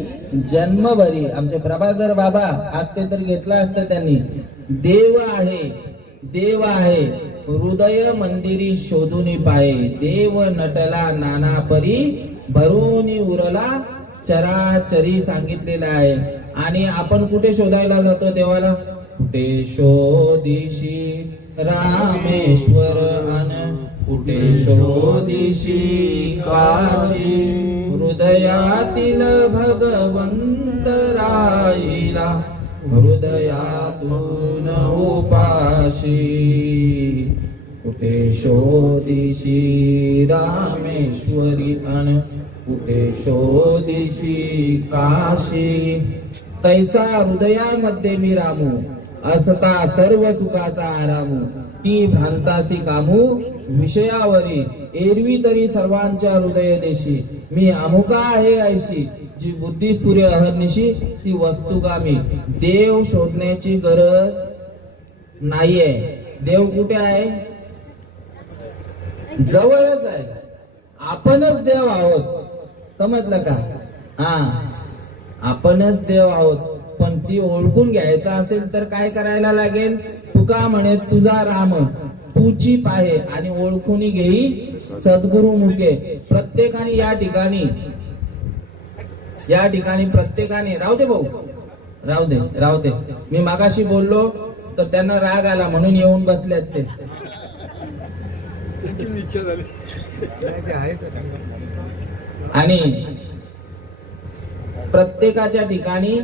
जन्मभरी. आमचे प्रभाकर बाबा असते तर घेतला असतं त्यांनी. देव आहे, देव आहे, हृदय मंदिरी शोधून पाये, देव नटला नाना परी, भरून उरला चराचरी सांगितलेलं आहे. आणि आपण कुठे शोधायला जातो देवाला? कुठे शोधिशी रामेश्वर अन कुठे शोधिशी काशी, हृदयातील भगवंत राहिला हृदयातून उपाशी. कुठे शोधिशी रामेश्वरी अन कुठे शोधिशी काशी, तैसा हृदयामध्ये मी रामू, असता सर्व सुखाचा आरामू. ती भ्रांतासी कामू विषयावरी, एरवी तरी सर्वांच्या हृदय देशी. मी अमुका आहे ऐशी, जी बुद्धी स्फुरे अहर्निशी, ती वस्तुगामी. देव शोधण्याची गरज नाहीये. देव कुठे आहे? जवळच आहे. आपणच देव आहोत. समजलं का? हा, आपणच देव आहोत. पण ती ओळखून घ्यायचा असेल तर काय करायला लागेल? तुका म्हणे तुझा राम तूची पाहे, आणि ओळखून घेई सद्गुरु मुखे. प्रत्येकाने या ठिकाणी प्रत्येकाने राहू दे भाऊ, राहू दे. मी मागाशी बोललो तर त्यांना राग आला म्हणून येऊन बसलेत ते. आणि प्रत्येकाच्या ठिकाणी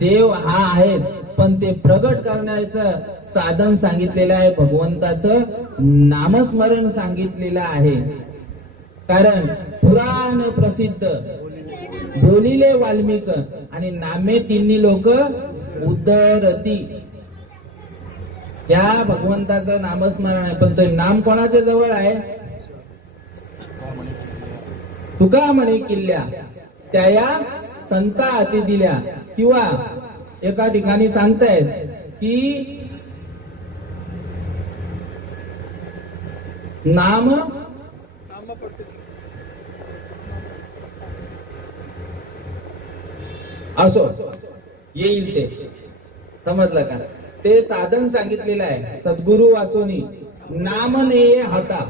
देव हा आहे, पण ते प्रगट करण्याचं साधन सांगितलेलं आहे. भगवंताचं नामस्मरण सांगितलेलं आहे. कारण पुराण प्रसिद्ध बोलिले वाल्मिक आणि नामे तिन्ही लोक उद्धरती. या भगवंताचं नामस्मरण आहे. पण ते नाम कोणाच्या जवळ आहे? तुका म्हणे किल्ल्या त्या या संता हाती दिल्या. किंवा एका ठिकाणी सांगतायत की नाम असो येईल ते. समजलं का? ते साधन सांगितलेलं आहे. सद्गुरु वाचोनी नाम नेये हाता,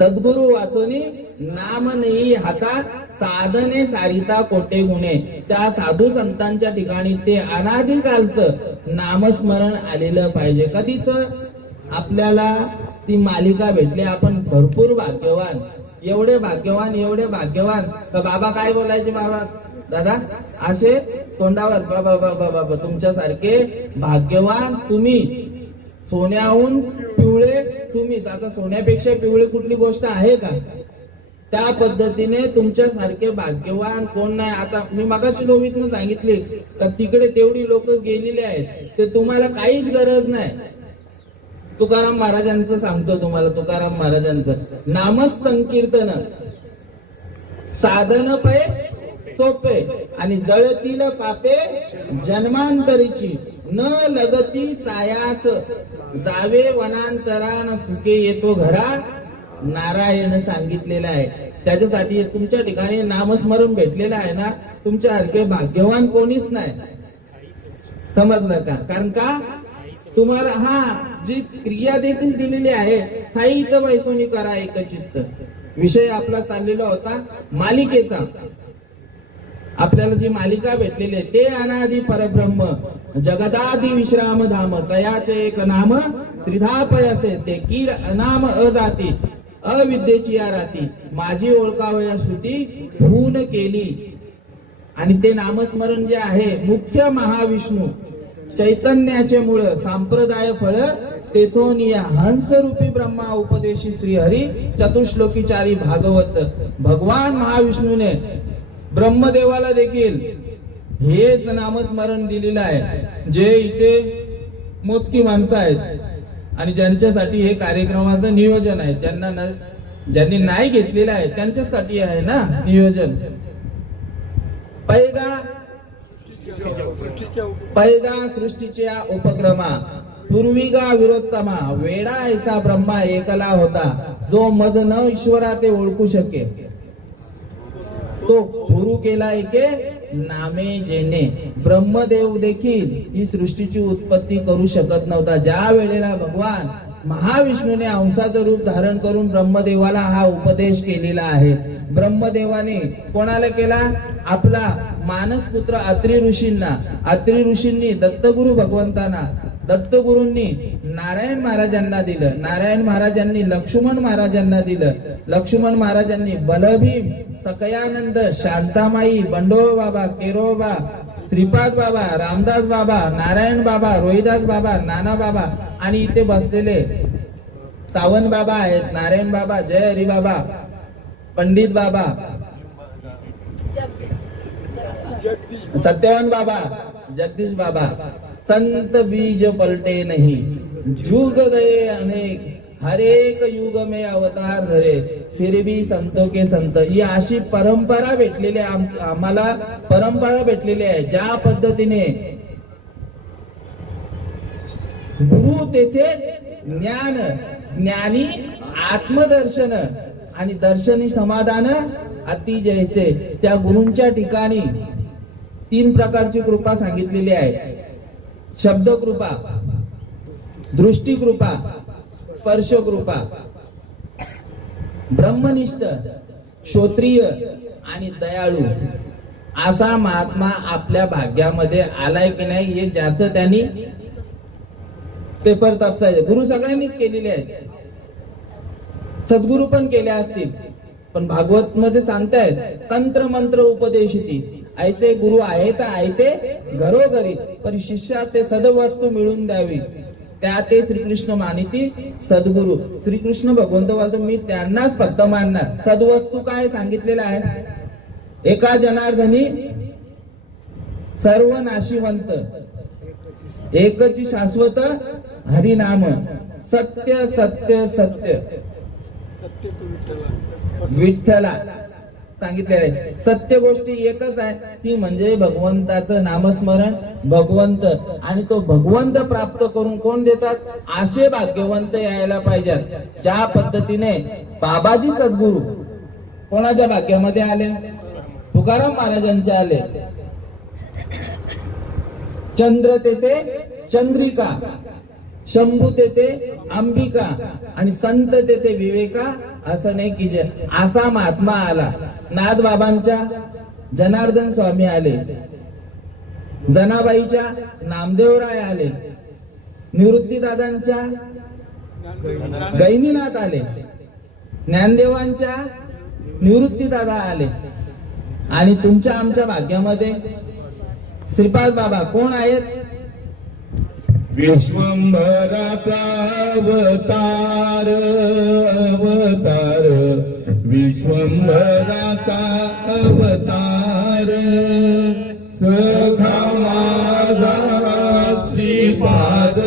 सद्गुरु वाचोनी नाम नेई हाता, साधने सारिता कोटे गुणे. त्या साधू संतांच्या ठिकाणी ते अनादिकालचं नामस्मरण आलेलं पाहिजे. कधीच आपल्याला ती मालिका भेटली. आपण भरपूर भाग्यवान, एवढे भाग्यवान. तर बाबा काय बोलायचे? बाबा दादा असे तोंडावर बाबा बाबा बाबा तुमच्यासारखे भाग्यवान तुम्ही, सोन्याहून पिवळे तुम्हीच. आता सोन्यापेक्षा पिवळे कुठली गोष्ट आहे का? त्या पद्धतीने तुमच्यासारखे भाग्यवान कोण नाही. आता मी मगाशी लोवीतनं सांगितले तर तिकडे तेवढी लोक गेलेली आहेत, ते तुम्हाला काहीच गरज नाही. तुकाराम महाराजांचं सांगतो तुम्हाला. तुकाराम महाराजांचं नामच संकीर्तन साधन पै सोपे, आणि जळतील पापे जन्मांतरीची, न लगती सायास जावे वनांतरान सुखे येतो घरा. नारायण सांगितलेलं आहे. त्याच्यासाठी तुमच्या ठिकाणी नामस्मरण भेटलेलं आहे ना, तुमच्यासारखे भाग्यवान कोणीच नाही. समजलं का? कारण का तुम्हाला हा जी क्रिया देखील दिलेली आहे, थाईच वैसोनी करा एकचित्त. विषय आपला चाललेला होता मालिकेचा. आपल्याला जी मालिका भेटलेली आहे ते अनादि परब्रह्म जगदादि विश्राम धाम, तयाचे एक नाम त्रिधा पयसे, ते कीर अनाम अजाती, अविद्येची या राती, माझी ओळखावया श्रुती भून केली. आणि ते नामस्मरण जे आहे मुख्य महाविष्णू चैतन्याचे मूळ, संप्रदाय फळ तेथून या हंसरूपी ब्रह्मा उपदेशी श्रीहरी चतुश्लोकीचारी भागवत. भगवान महाविष्णूने ब्रह्मदेवाला देखील हेच नामस्मरण दिलेलं आहे. जे इथे मोजकी माणसं आहेत आणि ज्यांच्यासाठी हे कार्यक्रमाचं नियोजन आहे, त्यांना ज्यांनी नाही घेतलेला आहे त्यांच्यासाठी आहे ना नियोजन. पैगा सृष्टीच्या उपक्रमा पूर्विगा विरोत्तमा वेडा ऐसा ब्रह्मा एकला होता जो मज न ईश्वरा ते ओळखू शके तो गुरु केला एके नामे जेणे. ब्रह्मदेव देखील ही सृष्टीची उत्पत्ती करू शकत नव्हता. ज्या वेळेला भगवान महाविष्णूने अंशाचं रूप धारण करून ब्रह्मदेवाला हा उपदेश केलेला आहे. ब्रह्मदेवाने कोणाला केला? आपला मानसपुत्र अत्रि ऋषींना. अत्रि ऋषींनी दत्तगुरु भगवंतांना, दत्तगुरूंनी नारायण महाराजांना दिलं, नारायण महाराजांनी लक्ष्मण महाराजांना दिलं, लक्ष्मण महाराजांनी बलभीम, सकयानंद, शांतामाई, बंडोळ बाबा, केरोबा, श्रीपाद बाबा, रामदास बाबा, नारायण बाबा, रोहिदास बाबा, नाना बाबा आणि इथे बसलेले सावंत बाबा आहेत, नारायण बाबा, जय हरी बाबा, पंडित बाबा, सत्यवान बाबा, जगदीश बाबा. संत बीज पलटे नहीं जुग गए अनेक हर एक युग में अवतार धरे फिर भी संतों के संत. ही अशी परंपरा भेटलेली आहे आम्हाला, परंपरा भेटलेली आहे. ज्या पद्धतीने गुरु तेथे ज्ञान, ज्ञानी आत्मदर्शन आणि दर्शनी समाधान अति जैसे. त्या गुरूंच्या ठिकाणी 3 प्रकारची कृपा सांगितलेली आहे. शब्द कृपा, दृष्टी कृपा, स्पर्श कृपा. ब्रह्मनिष्ठ, श्रोत्रिय आणि दयाळू असा महात्मा आपल्या भाग्यामध्ये आलाय की नाही हे ज्याचं त्यांनी पेपर तपासायचे. गुरु सगळ्यांनीच केलेले आहेत, सद्गुरु पण केले असतील, पण भागवत मध्ये सांगतायत तंत्र मंत्र उपदेशिती. ऐसे गुरु आहे तर ऐते घरोघरी पण शिष्यात ते सदवस्तू मिळून द्यावी त्या ते श्रीकृष्ण मानिती सद्गुरु. श्रीकृष्ण भगवंत बोलतो मी त्यांनाच फक्त मानणार. सद्वस्तू काय सांगितलेलं आहे? एका जनार्दनी सर्व नाशिवंत, एकची शाश्वत हरिनाम, सत्य सत्य सत्य विठ्ठला सांगितलेलं आहे. सत्य गोष्टी एकच आहे ती म्हणजे भगवंताचं नामस्मरण. भगवंत आणि तो भगवंत प्राप्त करून कोण देतात? असे भाग्यवंत यायला पाहिजेत. ज्या पद्धतीने बाबाजी सद्गुरु कोणाच्या भाग्यामध्ये आले? तुकाराम महाराजांच्या आले. चंद्र तेथे चंद्रिका, शंभू तेथे अंबिका आणि संत तेथे विवेका असं नाही की जे असा महात्मा आला. नाथ बाबांच्या जनार्दन स्वामी आले, जनाबाईच्या नामदेवराय आले, निवृत्ती दादांच्या गैनीनाथ आले, ज्ञानदेवांच्या निवृत्ती दादा आले आणि तुमच्या आमच्या भाग्यामध्ये श्रीपाद बाबा कोण आहेत? विश्वंभराचा अवतार अवतार, विश्वंभराचा अवतार, सखा माझा श्रीपाद,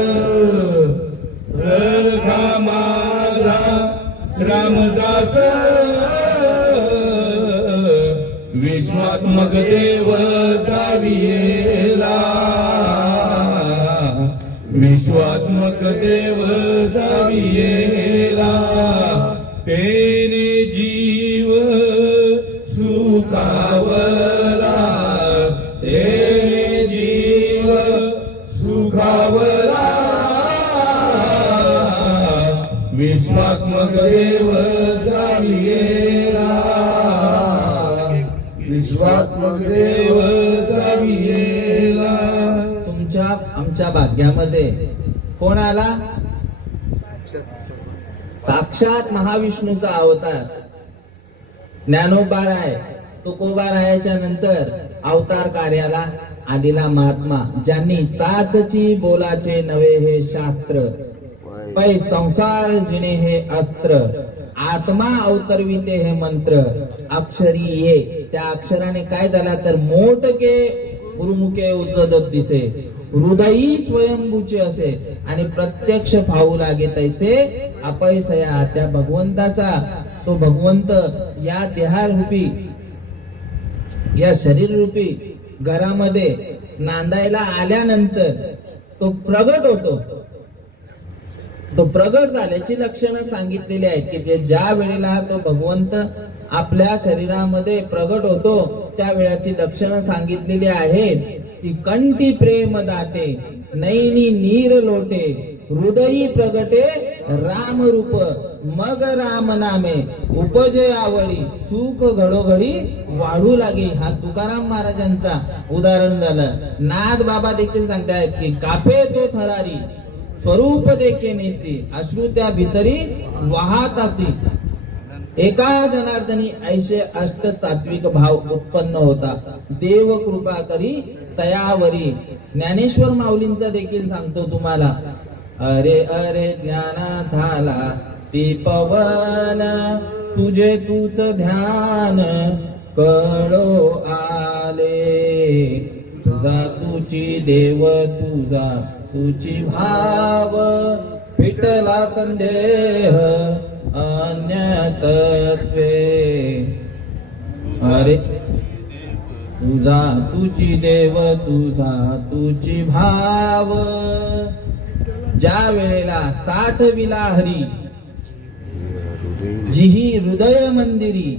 सखा माझा रामदास, विश्वात्मक देव दावियेला, विश्वात्मक देव दावियेला, तेने जीव सुखावला, तेने जीव सुखावला, विश्वात्मक देव दावियेला, विश्वात्मक देव दावियेला. तुमच्या आमच्या भाग्यामध्ये कोण आला? साक्षात महाविष्णूचा अवतार. ज्ञानोबाराय, तुकोबारायाच्या नंतर अवतार कार्याला आलेला महात्मा ज्यांनी सातची बोलाचे नवे हे शास्त्र, पै संसार जिणे हे अस्त्र, आत्मा अवतरविते हे मंत्र, अक्षरी ये. त्या अक्षराने काय झाला तर मोठके गुरुमुखे उजदत दिसे, हृदयी स्वयंभूचे असे आणि प्रत्यक्ष पाहू लागे तैसे अपयसया. त्या भगवंताचा तो भगवंत या देहारूपी या शरीर रूपी घरामध्ये नांदायला आल्यानंतर तो प्रगट होतो. तो प्रगट झाल्याची लक्षणं सांगितलेली आहेत की जे ज्या वेळेला तो भगवंत आपल्या शरीरामध्ये प्रगट होतो त्या वेळाची लक्षणं सांगितलेली आहेत की कंठी प्रेम दाते नैनी नीर लोटे हृदयी प्रगटे राम रूप मग राम नामे उपजय आवडी सुख घडोघडी वाढू लागे. हा तुकाराम महाराजांचा उदाहरण झालं. नाथ बाबा देखील सांगतायत की कापे तो थरारी स्वरूप देखे नेत्री अश्रू त्या भितरी वाहताती. एका जनार्दनी ऐशे अष्ट सात्विक भाव उत्पन्न होता देव कृपा करी तयावरी. ज्ञानेश्वर माऊलींचा देखील सांगतो तुम्हाला. अरे अरे ज्ञाना झाला ती पवन तुझे तूच ध्यान कळो आले तुझा तुझी देव तुझा तुझी भाव विठला संदेह अन्यतत्वे. अरे तुझा तुझी देव तुझा तुझी भाव. ज्या वेळेला साठविला हरी जिही हृदय मंदिरी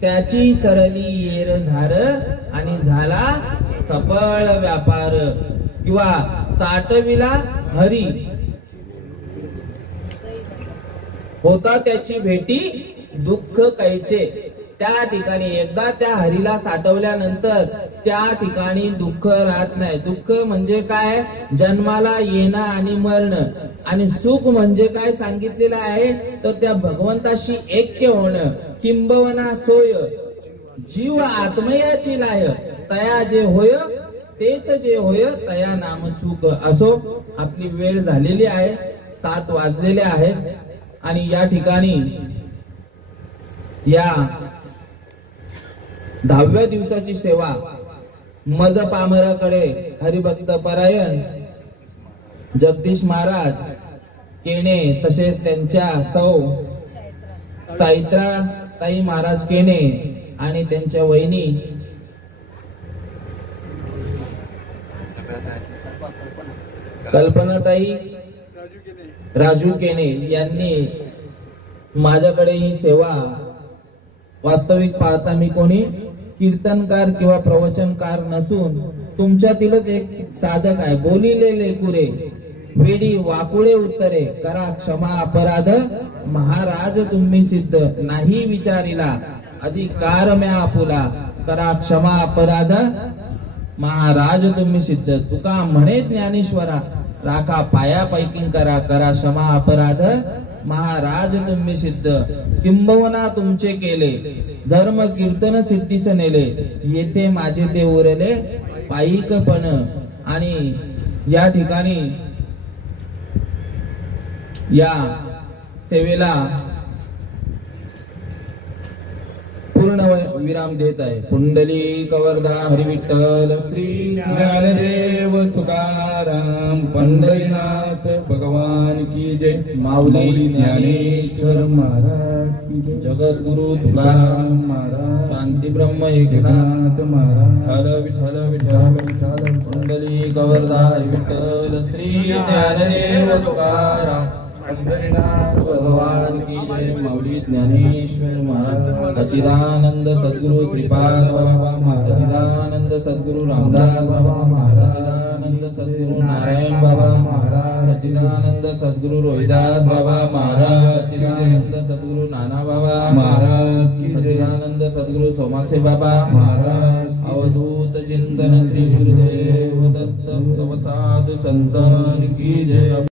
त्याची सरली येर झार आणि झाला सफळ व्यापार. किंवा साठविला हरी होता त्याची भेटी दुःख कैचे. त्या ठिकाणी एकदा त्या हरीला साठवल्यानंतर त्या ठिकाणी दुःख राहत नाही. दुःख म्हणजे काय? जन्माला येणं आणि मरणं. आणि सुख म्हणजे काय सांगितलेलं आहे तर त्या भगवंताशी ऐक्य होणं. किंबवना सोय जीव आत्मयाची लाय तया जे होय तेच जे होय तया नाम सुख. असो आपली वेळ झालेली आहे. 7 वाजलेले आहेत आणि या ठिकाणी या 10व्या दिवसाची सेवा मद पामराकडे हरिभक्त परायण जगदीश महाराज केणे तसेच त्यांच्या सौ साईत्रा ताई महाराज केणे आणि त्यांच्या वहिनी कल्पनाताई राजू केणे यांनी माझ्याकडे ही सेवा. वास्तविक पाहता मी कोणी कीर्तनकार किंवा प्रवचनकार नसून तुमच्यातीलच एक साधक आहे. बोलिले लेकुरे वेडी वाकुळे उत्तरे करा क्षमा अपराध महाराज तुम्ही सिद्ध नाही विचारिला अधिकार म्या आपुला करा क्षमा अपराध महाराज तुम्ही सिद्ध. तुका म्हणे ज्ञानेश्वरा राखा पाया पैकिंग करा करा क्षमा अपराध महाराज तुम्ही सिद्ध. किंबवना तुमचे केले धर्म कीर्तन सिद्धीस नेले येथे माझे ते उरले पायिकपण. आणि या ठिकाणी या सेवेला पूर्ण विराम देत आहे. पुंडली कवरदा हरी विठ्ठल श्री ज्ञानदेव तुकाराम पंढरीनाथ भगवान की जय. माऊली ज्ञानेश्वर महाराज की जय. जगद्गुरु तुकाराम महाराज. शांती ब्रह्म एकनाथ महाराज. विठ्ठल विठ्ठल विठ्ठल. पुंडली कवरदा हरी विठ्ठल श्री ज्ञानदेव तुकाराम पंढरीनाथ भगवान की जय. माऊली ज्ञानेश्वर महाराज. सच्चिदानंद सद्गुरु श्रीपाद बाबा महाराज. सच्चिदानंद सद्गुरु रामदास बाबा महाराज. सच्चिदानंद सद्गुरु नारायण बाबा महाराज. सच्चिदानंद सद्गुरु रोहिदास बाबा महाराज. सच्चिदानंद सद्गुरु नाना बाबा महाराज की जय. सच्चिदानंद सद्गुरु सोमासे बाबा महाराज. अवधूत चिंतन श्री गुरुदेव दत्त साधु संतान की जय.